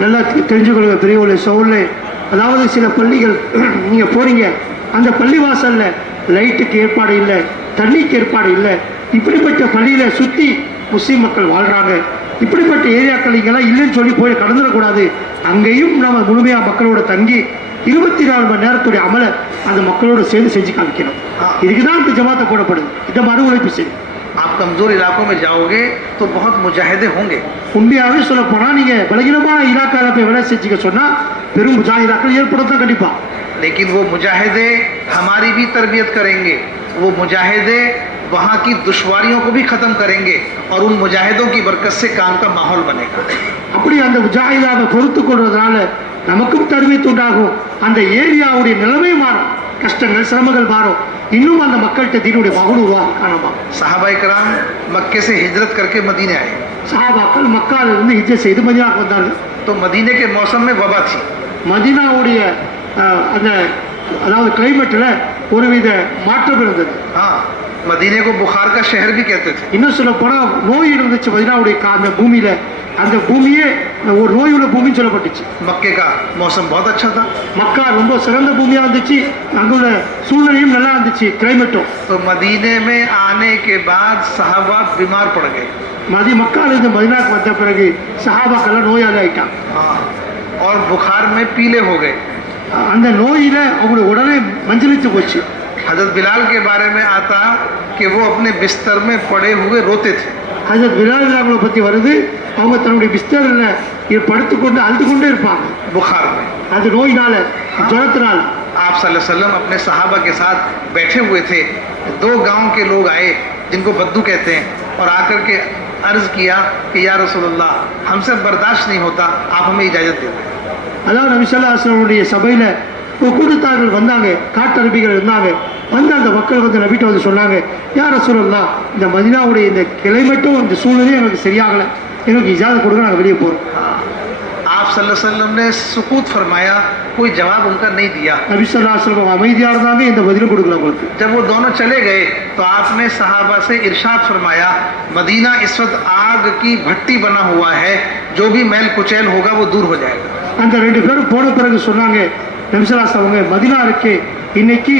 நல்லா தெரிஞ்சுக்கொள்ளுங்க பெரியவர்களே சவுலே. அதாவது சில பள்ளிகள் நீங்கள் போகிறீங்க, அந்த பள்ளிவாசலில் லைட்டுக்கு ஏற்பாடு இல்லை, தண்ணிக்கு ஏற்பாடு இல்லை, இப்படிப்பட்ட பள்ளியில் சுற்றி முஸ்லீம் மக்கள் வாழ்கிறாங்க, இப்படிப்பட்ட ஏரியாக்கள் இங்கெல்லாம் இல்லைன்னு சொல்லி போய் கடந்துடக்கூடாது. அங்கேயும் நம்ம முழுமையாக மக்களோட தங்கி 24 மணி நேரத்துடைய அமலை அந்த மக்களோட சேர்ந்து செஞ்சு காமிக்கணும். இதுக்கு தான் இந்த ஜமாத்தை போடப்படுது. இந்த மறு உழைப்பு செய்யும். आप कमज़ोर इलाकों में जाओगे तो बहुत मुजाहिदे होंगे. உண்மையாகவே சொல்ல போனால் நீங்கள் பலகீனமான இலாக்காவில் போய் வேலை செஞ்சுக்க சொன்னால் பெரும் முஜாஹிதாக்கள் ஏற்படும் தான் கண்டிப்பாக. लेकिन वो मुजाहिदे हमारी भी तरबियत करेंगे, वो मुजाहिदे वहाँ की दुश्वारियों को भी ख़त्म करेंगे और उन मुजाहिदों की बरकत से काम का माहौल बनेगा. அப்படி அந்த முஜாஹிதாவை பொறுத்து கொள்வதனால நமக்கும் தர்பியத் உண்டாகும், அந்த ஏரியாவுடைய நிலைமை மாறும், கஷ்டங்கள் சிரமங்கள் மாறும், இன்னும் அந்த மக்கள்கிட்ட தீனுடைய மகன் உருவாக காணலாம். सहाबा इकराम मक्के से हिजरत करके मदीने आए. சஹாபாக்கள் மக்காவிலிருந்து ஹிஜ்ரத் செய்து மதீனாவுக்கு வந்தார்கள். तो मदीने के मौसम में वबा थी. மதீனாவுடைய அந்த அதாவது கிளைமேட்டில் ஒருவித மாற்றம் இருந்தது. हाँ, मदीने को बुखार का शहर भी कहते थे. இன்னும் சொல்ல போனால் நோய் இருந்துச்சு மதீனாவுடைய அந்த பூமியில், அந்த பூமியே ஒரு நோய் உள்ள பூமின்னு சொல்லப்பட்டுச்சு. मक्के का मौसम बहुत अच्छा था. மக்கா ரொம்ப சிறந்த பூமியாக இருந்துச்சு, அங்குள்ள சூழ்நிலையும் நல்லா இருந்துச்சு, கிளைமேட்டும். तो मदीने में आने के बाद सहाबा बीमार पड़ गए. மக்காவிலிருந்து மதீனாவுக்கு வந்த பிறகு சஹாபாக்கெல்லாம் நோயாளி ஆயிட்டாங்க. हाँ, और बुखार में पीले हो गए. அந்த நோயில அவங்களுடைய உடனே மஞ்சளித்து போச்சு. हजरत बिलाल के बारे में आता कि वो अपने बिस्तर में पड़े हुए रोते थे. ஹஜரத் பிலால் அவங்களை பற்றி வருது, அவங்க தன்னுடைய பிஸ்தரில் படுத்துக்கொண்டு அழுது கொண்டே இருப்பாங்க बुखार में. அது நோயினால, ஜுரத்தினால. आप सल्लल्लाहु अलैहि वसल्लम अपने सहाबा के साथ बैठे हुए थे. 2 गांव के लोग आए जिनको बद्दू कहते हैं और आकर के अर्ज़ किया कि या रसूलल्लाह हमसे बर्दाश्त नहीं होता, आप हमें इजाज़त दे दें. அதாவது நபி ஸல்லல்லாஹு அலைஹி வஸல்லம் சபையில் ஒரு கூட்டத்தார்கள் வந்தாங்க, காட்டரபிகள் இருந்தாங்க. வந்து அந்த மக்கள் வந்து நபிட்ட வந்து சொன்னாங்க, யா ரசூலல்லாஹ் இந்த மதீனாவுடைய இந்த கிளைமேட்டும் இந்த சூழ்நிலையும் எனக்கு சரியாகலை, எனக்கு இஜாज़त கொடுங்க, நாங்கள் வெளியே போகிறோம். आप सल्लल्लाहु अलैहि वसल्लम ने सुकूत फरमाया, कोई जवाब उनका नहीं दिया. நபி ஸல்லல்லாஹு அலைஹி வஸல்லம் அமைதியாக இருந்தாங்க, இந்த பதிலும் கொடுக்கல அவங்களுக்கு. जब वो दोनों चले गए तो आपने सहाबा से इरशाद फरमाया, मदीना इस वक्त आग की भट्टी बना हुआ है, जो भी मैल कुचैल होगा वो दूर हो जाएगा. அந்த 2 பேரும் போன பிறகு சொன்னாங்க, நபி ஸல்லல்லாஹு அலைஹி வஸல்லம் அவங்க மதீனா இருக்கே இன்னைக்கு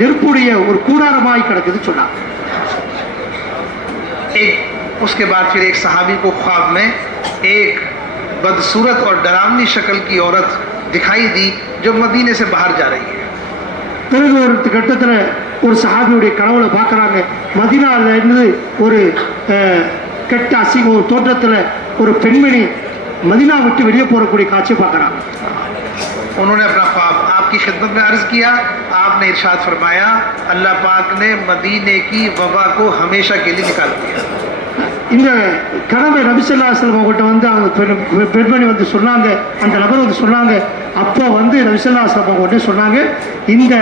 நெருப்புடைய ஒரு கூடாரமாய் கிடக்குது சொன்னாங்க. उसके बाद फिर एक सहाबी को ख्वाब में एक बदसूरत और डरावनी शक्ल की औरत दिखाई दी जो मदीने से बाहर जा रही है. பிறகு ஒரு கட்டத்தில் ஒரு சஹாபியுடைய கனவுல பார்க்குறாங்க, மதீனால இருந்து ஒரு கெட்ட அசிங்க ஒரு தோற்றத்தில் ஒரு பெண்மணி மதீனா விட்டு வெளியே போகக்கூடிய காட்சியை பார்க்குறாங்க. उन्होंने अपना ख्वाब आपकी खिदमत में अर्ज़ किया. आपने इरशाद फरमाया, अल्लाह पाक ने मदीने की वबा को हमेशा के लिए निकाल दिया. இந்த கனவை நபி ஸல்லல்லாஹு அலைஹி வஸல்லம் அவங்கள்ட்ட வந்து அவங்க பெண்மணி வந்து சொன்னாங்க, அந்த நபர் வந்து சொன்னாங்க. அப்போ வந்து நபி ஸல்லல்லாஹு அலைஹி வஸல்லம் அவங்க உடனே சொன்னாங்க, இந்த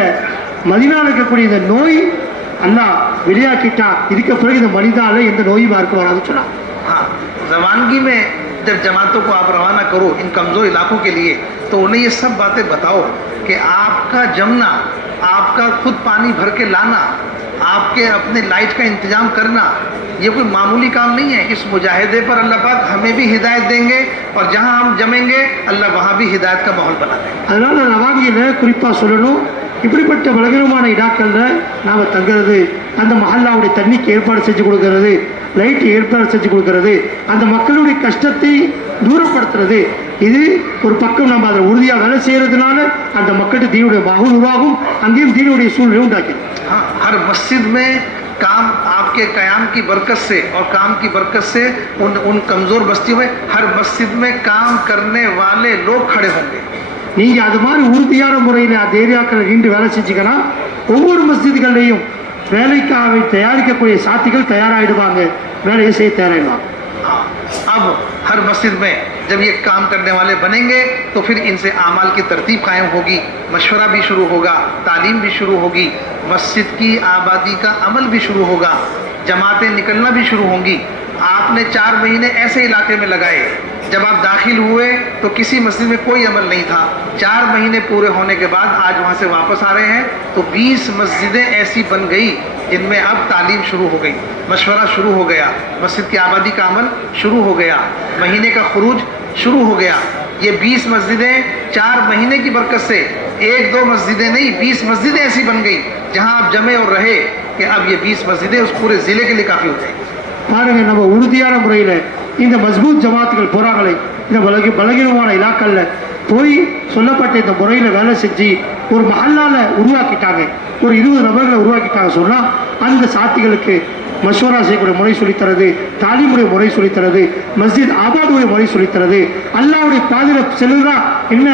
மதீனாவில் இருக்கக்கூடிய இந்த நோய் அல்லாஹ் வெளியாக்கிட்டா, இதுக்கு பிறகு இந்த மனிதால எந்த நோயும் யாருக்கும் வராதுன்னு சொன்னாங்க. हाँ, रवानगी में जब जमातों को आप रवाना करो इन कमज़ोर इलाकों के लिए तो उन्हें ये सब बातें बताओ कि आपका जमना, आपका खुद पानी भर के लाना, आपके अपने लाइट का इंतज़ाम करना, ये कोई मामूली काम नहीं है. इस मुजाहिदे पर अल्लाह पाक हमें भी हिदायत देंगे और जहाँ हम जमेंगे अल्लाह वहाँ भी हिदायत का माहौल बना देंगे. அதனால ரவாங்கியில் குறிப்பாக சொல்லணும், இப்படிப்பட்ட பலகீனமான இடாக்களில் நாம் தங்குறது, அந்த மஹல்லாவுடைய தண்ணிக்கு ஏற்பாடு செஞ்சு கொடுக்கறது, லைட் ஏற்பாடு செஞ்சு கொடுக்கறது, அந்த மக்களுடைய கஷ்டத்தை தூரப்படுத்துறது, இது ஒரு பக்கம் நம்ம அதில் உறுதியாக வேலை செய்கிறதுனால அந்த மக்களுக்கு தீனுடைய மகன் உருவாகும், அங்கேயும் தீனுடைய சூழ்நிலை உண்டாக்கிடும். हाँ, हर मस्जिद में काम आपके क़याम की बरकत से और काम की बरकत से उन कमज़ोर बस्तियों में हर मस्जिद में काम करने वाले लोग खड़े होंगे। நீங்க அது மாதிரி உறுதியான முறையில் அந்த ஏரியாக்கள் நின்று வேலை செஞ்சீங்கன்னா ஒவ்வொரு மஸ்ஜிதுகள்லையும் வேலைக்காக தயாரிக்கக்கூடிய சாத்திகள் தயாராகிடுவாங்க, வேலையை செய்ய தயாராகிடுவாங்க. हाँ, अब हर मस्जिद में जब ये काम करने वाले बनेंगे तो फिर इनसे आमाल की तरतीब कायम होगी, मशवरा भी शुरू होगा, तालीम भी शुरू होगी, मस्जिद की आबादी का अमल भी शुरू होगा, जमातें निकलना भी शुरू होंगी। आपने 4 महीने ऐसे इलाके में लगाए, जब आप दाखिल हुए तो किसी मस्जिद में कोई अमल नहीं था। 4 महीने पूरे होने के बाद आज वहाँ से वापस आ रहे हैं तो 20 मस्जिदें ऐसी बन गई जिनमें अब तालीम शुरू हो गई, मशवरा शुरू हो गया, मस्जिद की आबादी का अमल शुरू हो गया, महीने का खुरूज शुरू हो गया। ये 20 मस्जिदें 4 महीने की बरकत से 1-2 मस्जिदें नहीं, 20 मस्जिदें ऐसी बन गई जहाँ आप जमे और रहे कि अब ये 20 मस्जिदें उस पूरे ज़िले के लिए काफ़ी हो जाएगी। பாருங்க, நம்ம உறுதியான முறையில் இந்த மஸ்பூத் ஜமாத்துகள் புறாங்களை இந்த பலகீனமான இலாக்கல்ல போய் சொல்லப்பட்ட இந்த முறையில் வேலை செஞ்சு ஒரு மஹல்லால உருவாக்கிட்டாங்க, ஒரு 20 நபர்களை உருவாக்கிட்டாங்க சொன்னால் அந்த சாத்திகளுக்கு மஷூரா செய்யக்கூடிய முறை சொல்லித்தரது, தாலிமுடைய முறை சொல்லித்தரது, மஸ்ஜித் ஆபாதுடைய முறை சொல்லித்தரது, அல்லாவுடைய பாதையில் செல்லுதா என்ன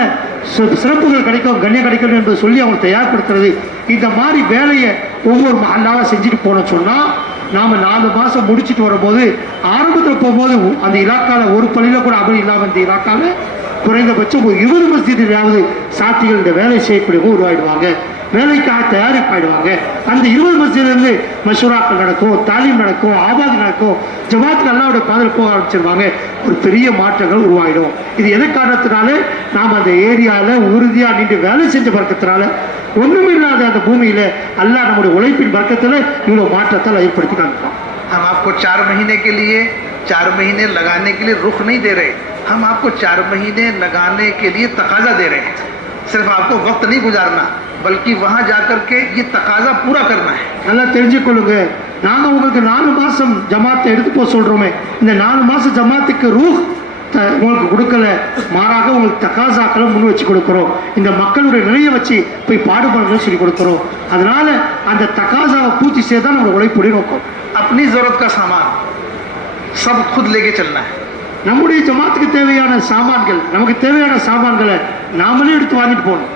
சிறப்புகள் கிடைக்கும், கண்ணியம் கிடைக்கும் என்பதை சொல்லி அவங்க தயார்படுத்துறது. இந்த மாதிரி வேலையை ஒவ்வொரு மஹல்லாவாக செஞ்சுட்டு போனோம் சொன்னால் நாம் 4 மாதம் முடிச்சுட்டு வரும்போது ஆரம்பத்தில் போகும்போது அந்த இலாக்காவில் ஒரு பள்ளியில் கூட அமல் இல்லாமல் இந்த இலாக்காவில் குறைந்தபட்சம் ஒரு 20 மஸ்ஜிதிலாவது சாத்திகள் இந்த வேலை செய்யக்கூடியவங்க உருவாயிடுவாங்க, வேலைக்காக தயாரிப்பாயிடுவாங்க. அந்த 20 மஸ்ஜிதிலிருந்து மஷூராக்கள் நடக்கும், தாலீம் நடக்கும், ஆபாதி நடக்கும், ஜமாத்துக்கு அல்லாவுடைய பாதையில் போக ஆரம்பிச்சிருவாங்க, ஒரு பெரிய மாற்றங்கள் உருவாயிடும். இது எதை காரணத்தினால நாம் அந்த ஏரியாவில் உறுதியாக நின்று வேலை செஞ்ச பறக்கத்தினால ஒன்றுமில்லாத அந்த பூமியில் அல்லாஹ் நம்முடைய உழைப்பின் பறக்கத்தில் இவ்வளோ மாற்றத்தால் ஏற்படுத்தி காண்பிப்பான். हम आपको 4 महीने के लिए 4 महीने लगाने के लिए रुख नहीं दे रहे, हम आपको 4 महीने लगाने के लिए तकाजा दे रहे हैं। सिर्फ आपको वक्त नहीं गुजारना बल्कि वहाँ जाकर के ये तकाजा पूरा करना है। நல்லா தெரிஞ்சுக்கொள்ளுங்க, நாங்கள் உங்களுக்கு 4 மாதம் ஜமாத்தை எடுத்து போக சொல்கிறோமே, இந்த 4 மாதம் ஜமாத்துக்கு ரூஹ் உங்களுக்கு கொடுக்கல, மாறாக உங்களுக்கு தகாசாக்களை முன் வச்சு கொடுக்குறோம், இந்த மக்களுடைய நிலையை வச்சு போய் பாடுபடணும்னு சொல்லி கொடுக்குறோம். அதனால அந்த தகாசாவை பூர்த்தி செய்தால் நம்ம உழைப்புடைய நோக்கம். अपनी ज़रूरत का सामान सब खुद लेके चलना है। நம்முடைய ஜமாத்துக்கு தேவையான சாமான்கள், நமக்கு தேவையான சாமான்களை நாமளே எடுத்து வாங்கிட்டு போகணும்.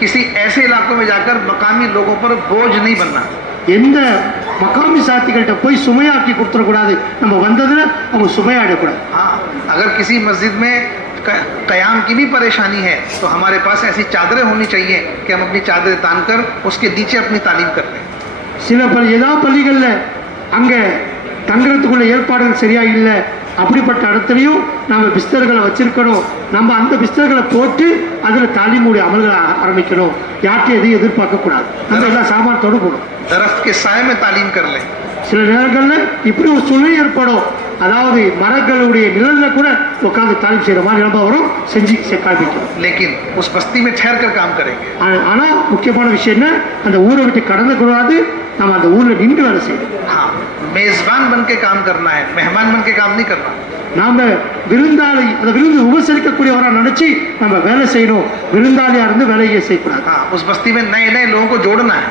किसी ऐसे इलाकों में जाकर मकामी लोगों पर बोझ नहीं बनना। எந்த மக்காமி சாத்திகள்கிட்ட போய் சுமையாக்கி கொடுத்துடக்கூடாது, நம்ம வந்ததில் அவங்க சுமையாடக்கூடாது. हाँ, अगर किसी मस्जिद में क़याम की भी परेशानी है तो हमारे पास ऐसी चादरें होनी चाहिए कि हम अपनी चादरें तान कर उसके नीचे अपनी तालीम कर लें। சில பள்ளிகளில் அங்கே தங்குறதுக்குள்ள ஏற்பாடுகள் சரியாக இல்லை, அப்படிப்பட்ட இடத்துலையும் நம்ம பிஸ்தர்களை வச்சிருக்கணும், நம்ம அந்த பிஸ்தர்களை போட்டு அதில் தாலிமுடைய அமல்களை ஆரம்பிக்கணும், யார்கிட்டையும் எதையும் எதிர்பார்க்கக்கூடாது, நம்ம எல்லாம் சாமானத்தோடு போகணும். दरख्त के साए में तालीम कर लें। சில நேரங்களில் இப்படி ஒரு சூழ்நிலை ஏற்படும், அதாவது மரங்களுடைய நிழலில் கூட உட்காந்து தாலிம் செய்கிற மாதிரி நம்ம வரும், செஞ்சு காண்பிக்கணும். लेकिन उस बस्ती में ठहर कर काम करेंगे। ஆனால் முக்கியமான விஷயம் என்ன, அந்த ஊரை விட்டு கடந்து கூடாது, நம்ம அந்த ஊரில் நின்று வேலை செய்யணும். हाँ, मेज़बान बन के काम करना है, मेहमान बन के काम नहीं करना। நாம் விருந்தாளி, அந்த விருந்து உபசரிக்கக்கூடியவராக நினச்சி நம்ம வேலை செய்யணும், விருந்தாளியாக இருந்து வேலையை செய்யக்கூடாது. हाँ, उस बस्ती में नए नए लोगों को जोड़ना है,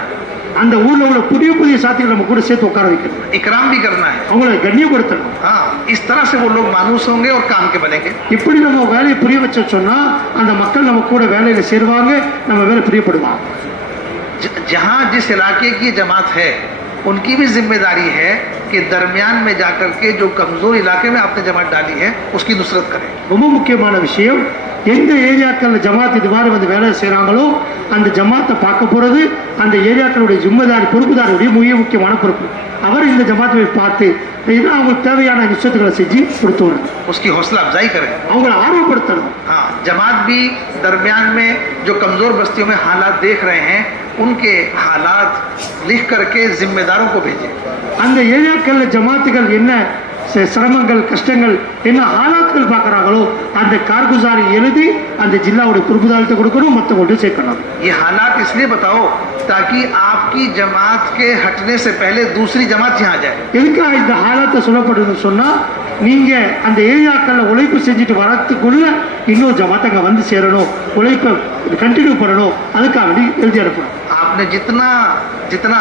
அந்த ஊரில் உள்ள புதிய புதிய சாத்திகளை நம்ம கூட சேர்த்து உட்கார வைக்கணும், इकराम भी करना है। அவங்களை கண்ணியப்படுத்தணும். हाँ, इस तरह से वो लोग मानूस होंगे और काम के बनेंगे। இப்படி நம்ம வேலையை புரிய வச்ச சொன்னால் அந்த மக்கள் நம்ம கூட வேலையில் சேருவாங்க, நம்ம வேலை புரியப்படுவாங்க. जहाँ जिस इलाके की जमात है उनकी भी जिम्मेदारी है कि दरमियान में जाकर के जो कमज़ोर इलाके में आपने जमात डाली है उसकी नुसरत करें। ரொம்ப முக்கியமான விஷயம், எந்த ஏரியாக்களில் ஜமாத் இது மாதிரி வந்து வேலை செய்கிறாங்களோ அந்த ஜமாத்தை பார்க்க போகிறது அந்த ஏரியாக்களுடைய ஜிம்மதாரி பொறுப்புதாரியுடைய மிக முக்கியமான பொறுப்பு. அவர் இந்த ஜமாத்தை பார்த்து இதான் அவங்களுக்கு தேவையான நிச்சயத்துக்களை செஞ்சு கொடுத்து வரணும், उसकी हौसला अफजाई करें, அவங்கள ஆர்வப்படுத்தணும். हाँ, जमात भी दरमियान में जो कमज़ोर बस्तियों में हालात देख रहे हैं उनके हालात लिख करके जिम्मेदारों को भेजें। அந்த ஏரியாக்களில் ஜமாத்துகள் என்ன சிரமங்கள் கஷ்டங்கள் என்ன ஆளாத்துகள் பார்க்குறாங்களோ அந்த கார்குசாரி எழுதி அந்த ஜில்லாவுடைய பொறுப்புதாரத்தை கொடுக்கணும், மற்றவங்கள்ட்ட சேர்க்கணும். ये हालात इसलिए बताओ ताकि आपकी जमात के हटने से पहले दूसरी जमात यहाँ जाए। எதுக்காக இந்த ஹாலத்தை சொல்லப்படுதுன்னு சொன்னால், நீங்கள் அந்த ஏரியாக்களில் உழைப்பு செஞ்சுட்டு வரத்துக்குள்ள இன்னொரு ஜமாத் அங்கே வந்து சேரணும், உழைப்பை கண்டினியூ பண்ணணும், அதுக்காக எழுதி அனுப்பணும். आप आपने जितना जितना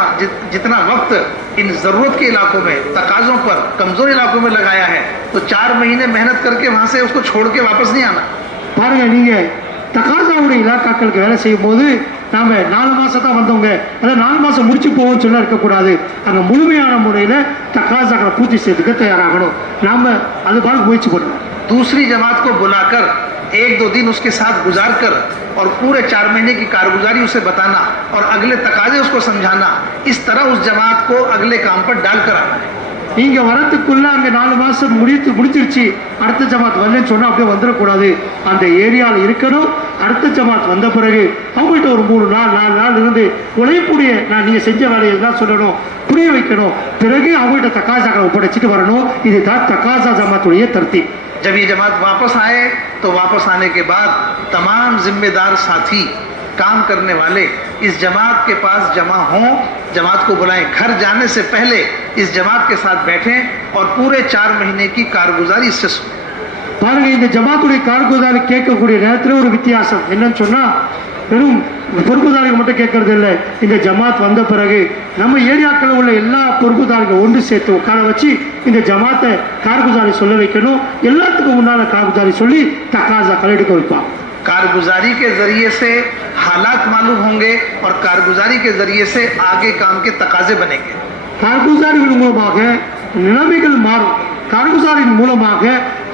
जितना वक्त इन ज़रूरत के इलाकों में, तकाज़ों पर, कमज़ोर इलाकों में लगाया है, तो 4 महीने मेहनत करके वहाँ से उसको छोड़ के वापस नहीं आना। பாருங்க, நீங்க தகாசாவுடைய இலாக்காக்களுக்கு வேலை செய்யும் போது நாம 4 மாசம் தான் வந்தவங்க, அதாவது 4 மாசம் முடிச்சு போவோம்னு சொல்ல இருக்கக்கூடாது. அங்க முழுமையான முறையில தகாசாக்களை பூர்த்தி செய்யறதுக்கு தயாராகணும். நாம அது பாரு முயற்சி பண்ணணும். दूसरी जमात को बुलाकर 1-2 दिन उसके साथ गुजार कर और पूरे 4 महीने की कारगुजारी उसे बताना और अगले तकाजे उसको समझाना, इस तरह उस जमात को अगले काम पर डाल कर आना है। நீங்க வரத்துக்குள்ள அங்க 4 மாசம் முடிச்சிருச்சு, அடுத்த ஜமாத் வரலன்னு சொன்னா அப்படியே வந்துடக்கூடாது. அந்த ஏரியாவில் இருக்கணும். அடுத்த ஜமாத் வந்த பிறகு அவங்கள்ட்ட ஒரு 3 நாள் 4 நாள் இருந்து உழைப்புடைய நீங்க செஞ்ச வேலையை தான் சொல்லணும், புரிய வைக்கணும். பிறகு அவங்கள்ட்ட தக்காசாக்களை ஒப்படைச்சிட்டு வரணும். இதுதான் தக்காசா ஜமாத்துடைய தர்த்தீப். जब ये जमात वापस आए तो वापस आने के बाद तमाम जिम्मेदार साथी, काम करने वाले इस जमात के पास जमा हों, जमात को बुलाएं। घर जाने से पहले इस जमात के साथ बैठें और पूरे 4 महीने की कारगुजारी इससे सुनें। பாருங்க, இந்த ஜமாத்துடைய கார்குதாரி கேட்கக்கூடிய நேரத்தில் ஒரு வித்தியாசம் என்னன்னு சொன்னா, வெறும் பொறுப்புதாரிகள் மட்டும் கேட்கறது இல்லை. இந்த ஜமாத் வந்த பிறகு நம்ம ஏரியாக்களில் உள்ள எல்லா பொறுப்புதாரிகள் ஒன்று சேர்த்து உட்கார வச்சு இந்த ஜமாத்தை கார்குதாரி சொல்ல வைக்கணும். எல்லாத்துக்கும் முன்னால கார்குதாரி சொல்லி தக்காசாக்கள் எடுக்க வைப்பாங்க. कारगुजारी के ज़रिए से हालात मालूम होंगे और कारगुजारी के ज़रिए से आगे काम के तकाजे बनेंगे। கார்குதாரிகள் மூலமாக நிலைமைகள் மாறும். கார்குதாரின் மூலமாக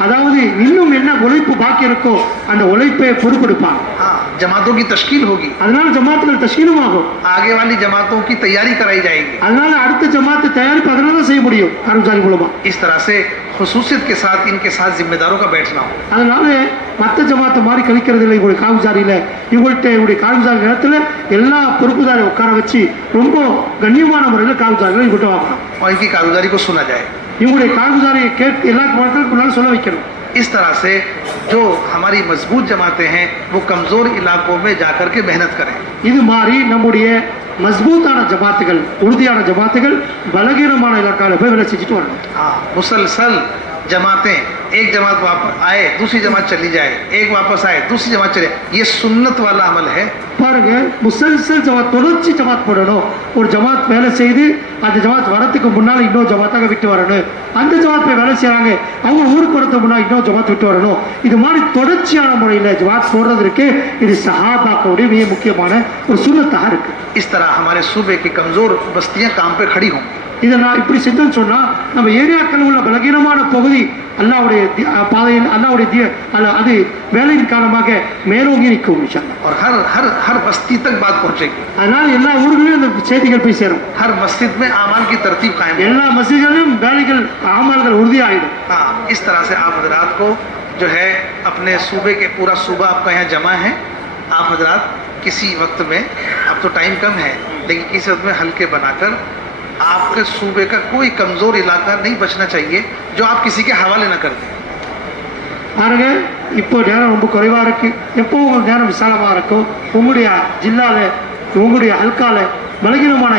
அதாவது இன்னும் என்ன உழைப்பு பாக்கி இருக்கோ அந்த உழைப்பை பொறுப்பெடுப்பாங்க. हाँ, जमातों की तश्कील होगी, அதனால ஜமாத்துகள் தஷ்கீலும் ஆகும். आगे वाली जमातों की तैयारी कराई जाएगी। அதனால அடுத்த ஜமாத்து தயாரிப்பு அதனால தான் செய்ய முடியும் கார்குதாரி மூலமா. इस तरह से खुसूसियत के साथ इनके साथ जिम्मेदारों का बैठना हो। அதனால மற்ற ஜமாத்தை மாதிரி கழிக்கிறது இல்லை. இவங்களுடைய கார்குதாரியில இவங்களுடைய கார்குதாரி நேரத்தில் எல்லா பொறுப்புதாரி உட்கார வச்சு ரொம்ப கண்ணியமான முறையில் கார்குதாரிகளை இவங்கள்ட்ட வாங்கணும். और इनकी कारगुजारी को सुना जाए। இவங்களுடைய கார்குதாரியை கேட்டு எல்லா மக்களுக்கு முன்னாலும் சொல்ல வைக்கணும். इस तरह से जो हमारी मजबूत जमातें हैं वो कमज़ोर इलाकों में जाकर के मेहनत करें। இது மாதிரி நம்முடைய மஸ்பூத்தான ஜமாத்துகள், உறுதியான ஜமாத்துகள் பலகீனமான இலாக்காவில் போய் வேலை செஞ்சுட்டு வரணும். हाँ, मुसलसल जमातें, एक जमात वापस आए दूसरी जमात चली जाए, एक वापस आए दूसरी जमात चले, ये सुन्नत वाला अमल है। பாருங்க, முசல்சல் ஜமாத் தொடர்ச்சி ஜமாத் போடணும். ஒரு ஜமாத் வேலை செய்து அந்த ஜமாத் வரத்துக்கு முன்னால் இன்னொரு ஜமாத்தாக விட்டு வரணும். அந்த ஜமாத் போய் வேலை செய்யறாங்க, அவங்க ஊருக்கு வரதுக்கு முன்னால் இன்னொரு ஜமாத் விட்டு வரணும். இது மாதிரி தொடர்ச்சியான முறையில் ஜமாத் போடுறதுக்கு இது சஹாபாக்களுடைய மிக முக்கியமான ஒரு சுன்னத்தாக இருக்கு. इस तरह हमारे सूबे की कमज़ोर बस्तियां काम पे खड़ी होंगी। இதை நான் இப்படி செஞ்சோன்னு சொன்னா நம்ம ஏரியாக்கள் உள்ள பலகீனமான பகுதி அல்லாவுடைய பாதையில் அல்லாவுடைய அது வேலையின் காரணமாக மேலோங்கி நிற்கும். और हर हर हर बस्ती तक बात पहुंचेगी। அதனால எல்லா ஊர்களிலும் இந்த செய்திகள் போய் சேரும். हर मस्जिद में आमाल की तरतीब कायम है। எல்லா மஸ்ஜிதிலும் வேலைகள் அமல்கள் உறுதியாயிடும். हाँ, इस तरह से आप हजरात को जो है अपने सूबे के पूरा सूबा आपका यहाँ जमा है। आप हजरात किसी वक्त में, अब तो टाइम कम है, लेकिन किसी वक्त में हल्के बनाकर आपके सूबे का कोई कमज़ोर इलाका नहीं बचना चाहिए जो आप किसी के हवाले न कर दें। பாருங்க, இப்போ நேரம் ரொம்ப குறைவாக இருக்கு. எப்போ உங்களுக்கு நேரம் விசாலமாக இருக்கும், உங்களுடைய ஜில்லாவில் உங்களுடைய ஹல்கால பலகீனமான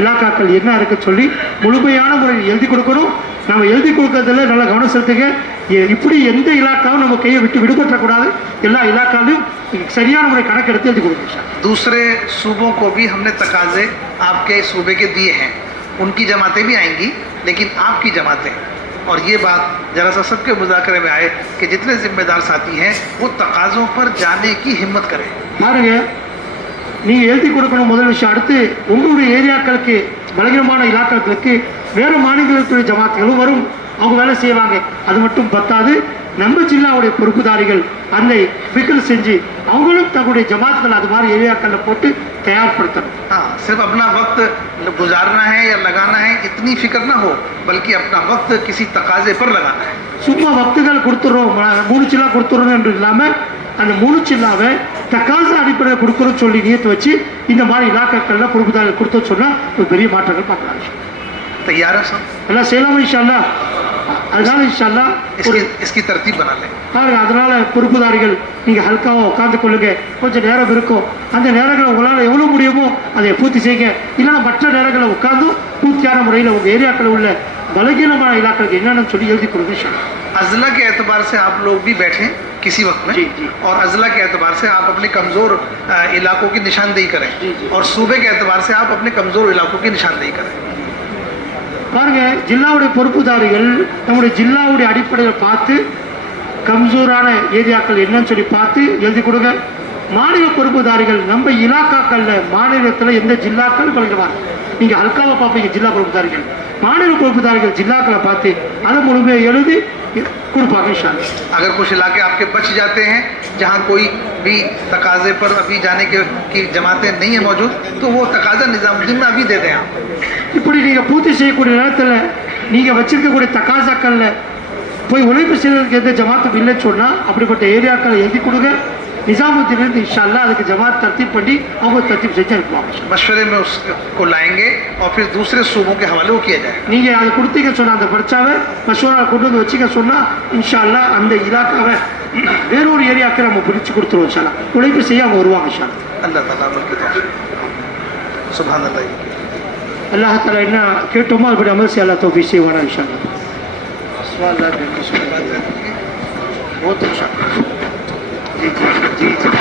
இலாக்காக்கள் என்ன இருக்கு சொல்லி முழுமையான முறையில் எழுதி கொடுக்கணும். நம்ம எழுதி கொடுக்கறதுல நல்ல கவனம் செலுத்துங்க. இப்படி எந்த இலாக்காவும் நம்ம கையை விட்டு விடுபற்றக்கூடாது. எல்லா இலாக்காலையும் சரியான முறை கணக்கெடுத்து எழுதி கொடுக்கணும். दूसरे सूबों को भी हमने तकाजे आपके सूबे के दिए हैं, उनकी जमातें भी आएंगी, लेकिन आपकी जमातें, और ये बात जरा सा सबके मुज़ाकरे में आए कि जितने जिम्मेदार साथी हैं वो तकाज़ों पर जाने की हिम्मत करें। பாருங்க, நீங்க எழுதி கொடுக்கணும் முதல் விஷயம். அடுத்து உங்களுடைய ஏரியாக்களுக்கு பலகீனமான இலாக்காக்களுக்கு வேறு மாநிலத்துடைய ஜமாத்துகளும் வரும், அவங்க வேலை செய்வாங்க. அது மட்டும் பத்தாது, நம்ம ஜில்லாவுடைய பொறுப்புதாரிகள் அந்த ஃபிக்ர் செஞ்சு அவங்களும் தங்களுடைய ஜமாத்துகள் அது மாதிரி ஏரியாக்களில் போட்டு தயார்படுத்தணும். हाँ, सिर्फ अपना वक्त गुजारना है या लगाना है इतनी फिक्र ना हो, बल्कि अपना वक्त किसी तकाजे पर लगाना है। சும்மா வக்துகள் கொடுத்துறோம், 3 சில்லா கொடுத்துறோம் என்று இல்லாமல் அந்த 3 சில்லாவை தக்காச அடிப்படையில் கொடுக்குறோம் சொல்லி நியத்து வச்சு இந்த மாதிரி இலாக்காக்கள்லாம் பொறுப்புதாரிகள் கொடுத்தோன்னு சொன்னால் ஒரு பெரிய மாற்றங்கள் பார்க்கலாம். तैयार है सब? எல்லாம் செய்யலாமா இன்ஷா அல்லாஹ்? அதனால இன்ஷா அல்லாஹ் इसकी तरतीब बना लें। பாருங்க, அதனால பொறுப்புதாரிகள் நீங்க ஹல்காவாக உட்கார்ந்து கொள்ளுங்க. கொஞ்சம் நேரம் இருக்கும், அந்த நேரங்களை உங்களால் எவ்வளோ முடியுமோ அதை பூர்த்தி செய்யுங்க. இல்லைன்னா மற்ற நேரங்களில் உட்கார்ந்து பூர்த்தியான முறையில் உங்கள் ஏரியாக்களில் உள்ள பலகீனமான இலாக்களுக்கு என்னென்னு சொல்லி எழுதி கொடுங்க. अज़ला के एतबार से आप लोग भी बैठें किसी वक्त में जी, जी। और अजला के एतबार से आप अपने कमज़ोर इलाकों की निशानदेही करें जी, जी। और सूबे के एतबार से आप अपने कमज़ोर इलाकों की निशानदेही करें। பாருங்க ஜில்லாவுடைய பொறுப்புதாரிகள் நம்முடைய ஜில்லாவுடைய அடிப்படையில் பார்த்து கம்சூரான ஏரியாக்கள் என்னன்னு சொல்லி பார்த்து எழுதி கொடுங்க. மாநில பொறுப்புதாரிகள் நம்ம இலாக்காக்கள்ல மாநிலத்தில் எந்த ஜில்லாக்கள் வழங்குவாங்க. நீங்க ஹல்காவை பார்ப்பீங்க ஜில்லா பொறுப்புதாரிகள், மாநில பொறுப்புதாரிகள் ஜில்லாக்களை பார்த்து அதை முழுமையை எழுதி கொடுப்பாங்க इंशाअल्लाह। अगर कुछ इलाके आपके बच जाते हैं जहाँ कोई भी तकाजे पर अभी जाने की जमातें नहीं है मौजूद, तो वो तकाजा निज़ामुद्दीन में अभी दे दें आप। இப்படி நீங்க பூர்த்தி செய்யக்கூடிய நேரத்தில் நீங்க வச்சிருக்கக்கூடிய தக்காசாக்கள்ல போய் உழைப்பு செய்வதற்கு எந்த ஜமாத்தும் இல்லைன்னு சொன்னா அப்படிப்பட்ட ஏரியாக்களை எழுதி கொடுங்க. நிஜாமுद्दीन इंशा अल्लाह அதுக்கு ஜமாத் தர்த்தீப் பண்ணி அவங்க தர்த்தீப் செஞ்சு அனுப்புவாங்க. मशवरे में उसको लाएंगे और फिर दूसरे सूबों के हवाले वो किया जाएगा। நீங்க அது கொடுத்தீங்க சொன்ன அந்த பர்ச்சாவை மஷூரா கொண்டு வந்து வச்சுக்க சொன்னா இன்ஷா அல்லாஹ் அந்த இலாக்காவை வேறொரு ஏரியாவுக்கு நம்ம பிரித்து கொடுத்துருவோம். இன்ஷா அல்லாஹ் உழைப்பு செய்ய அவங்க வருவாங்க. இன்ஷா அல்லாஹ் अल्लाह ताला अमल की तौफीक। सुभान अल्लाह। அல்லாஹ் தஆலா என்ன கேட்டோமோ அப்படி அமல் செய்ய அல்லாஹ் தௌஃபீக் செய்வானா இன்ஷா அல்லாஹ்। बहुत अच्छा जी जी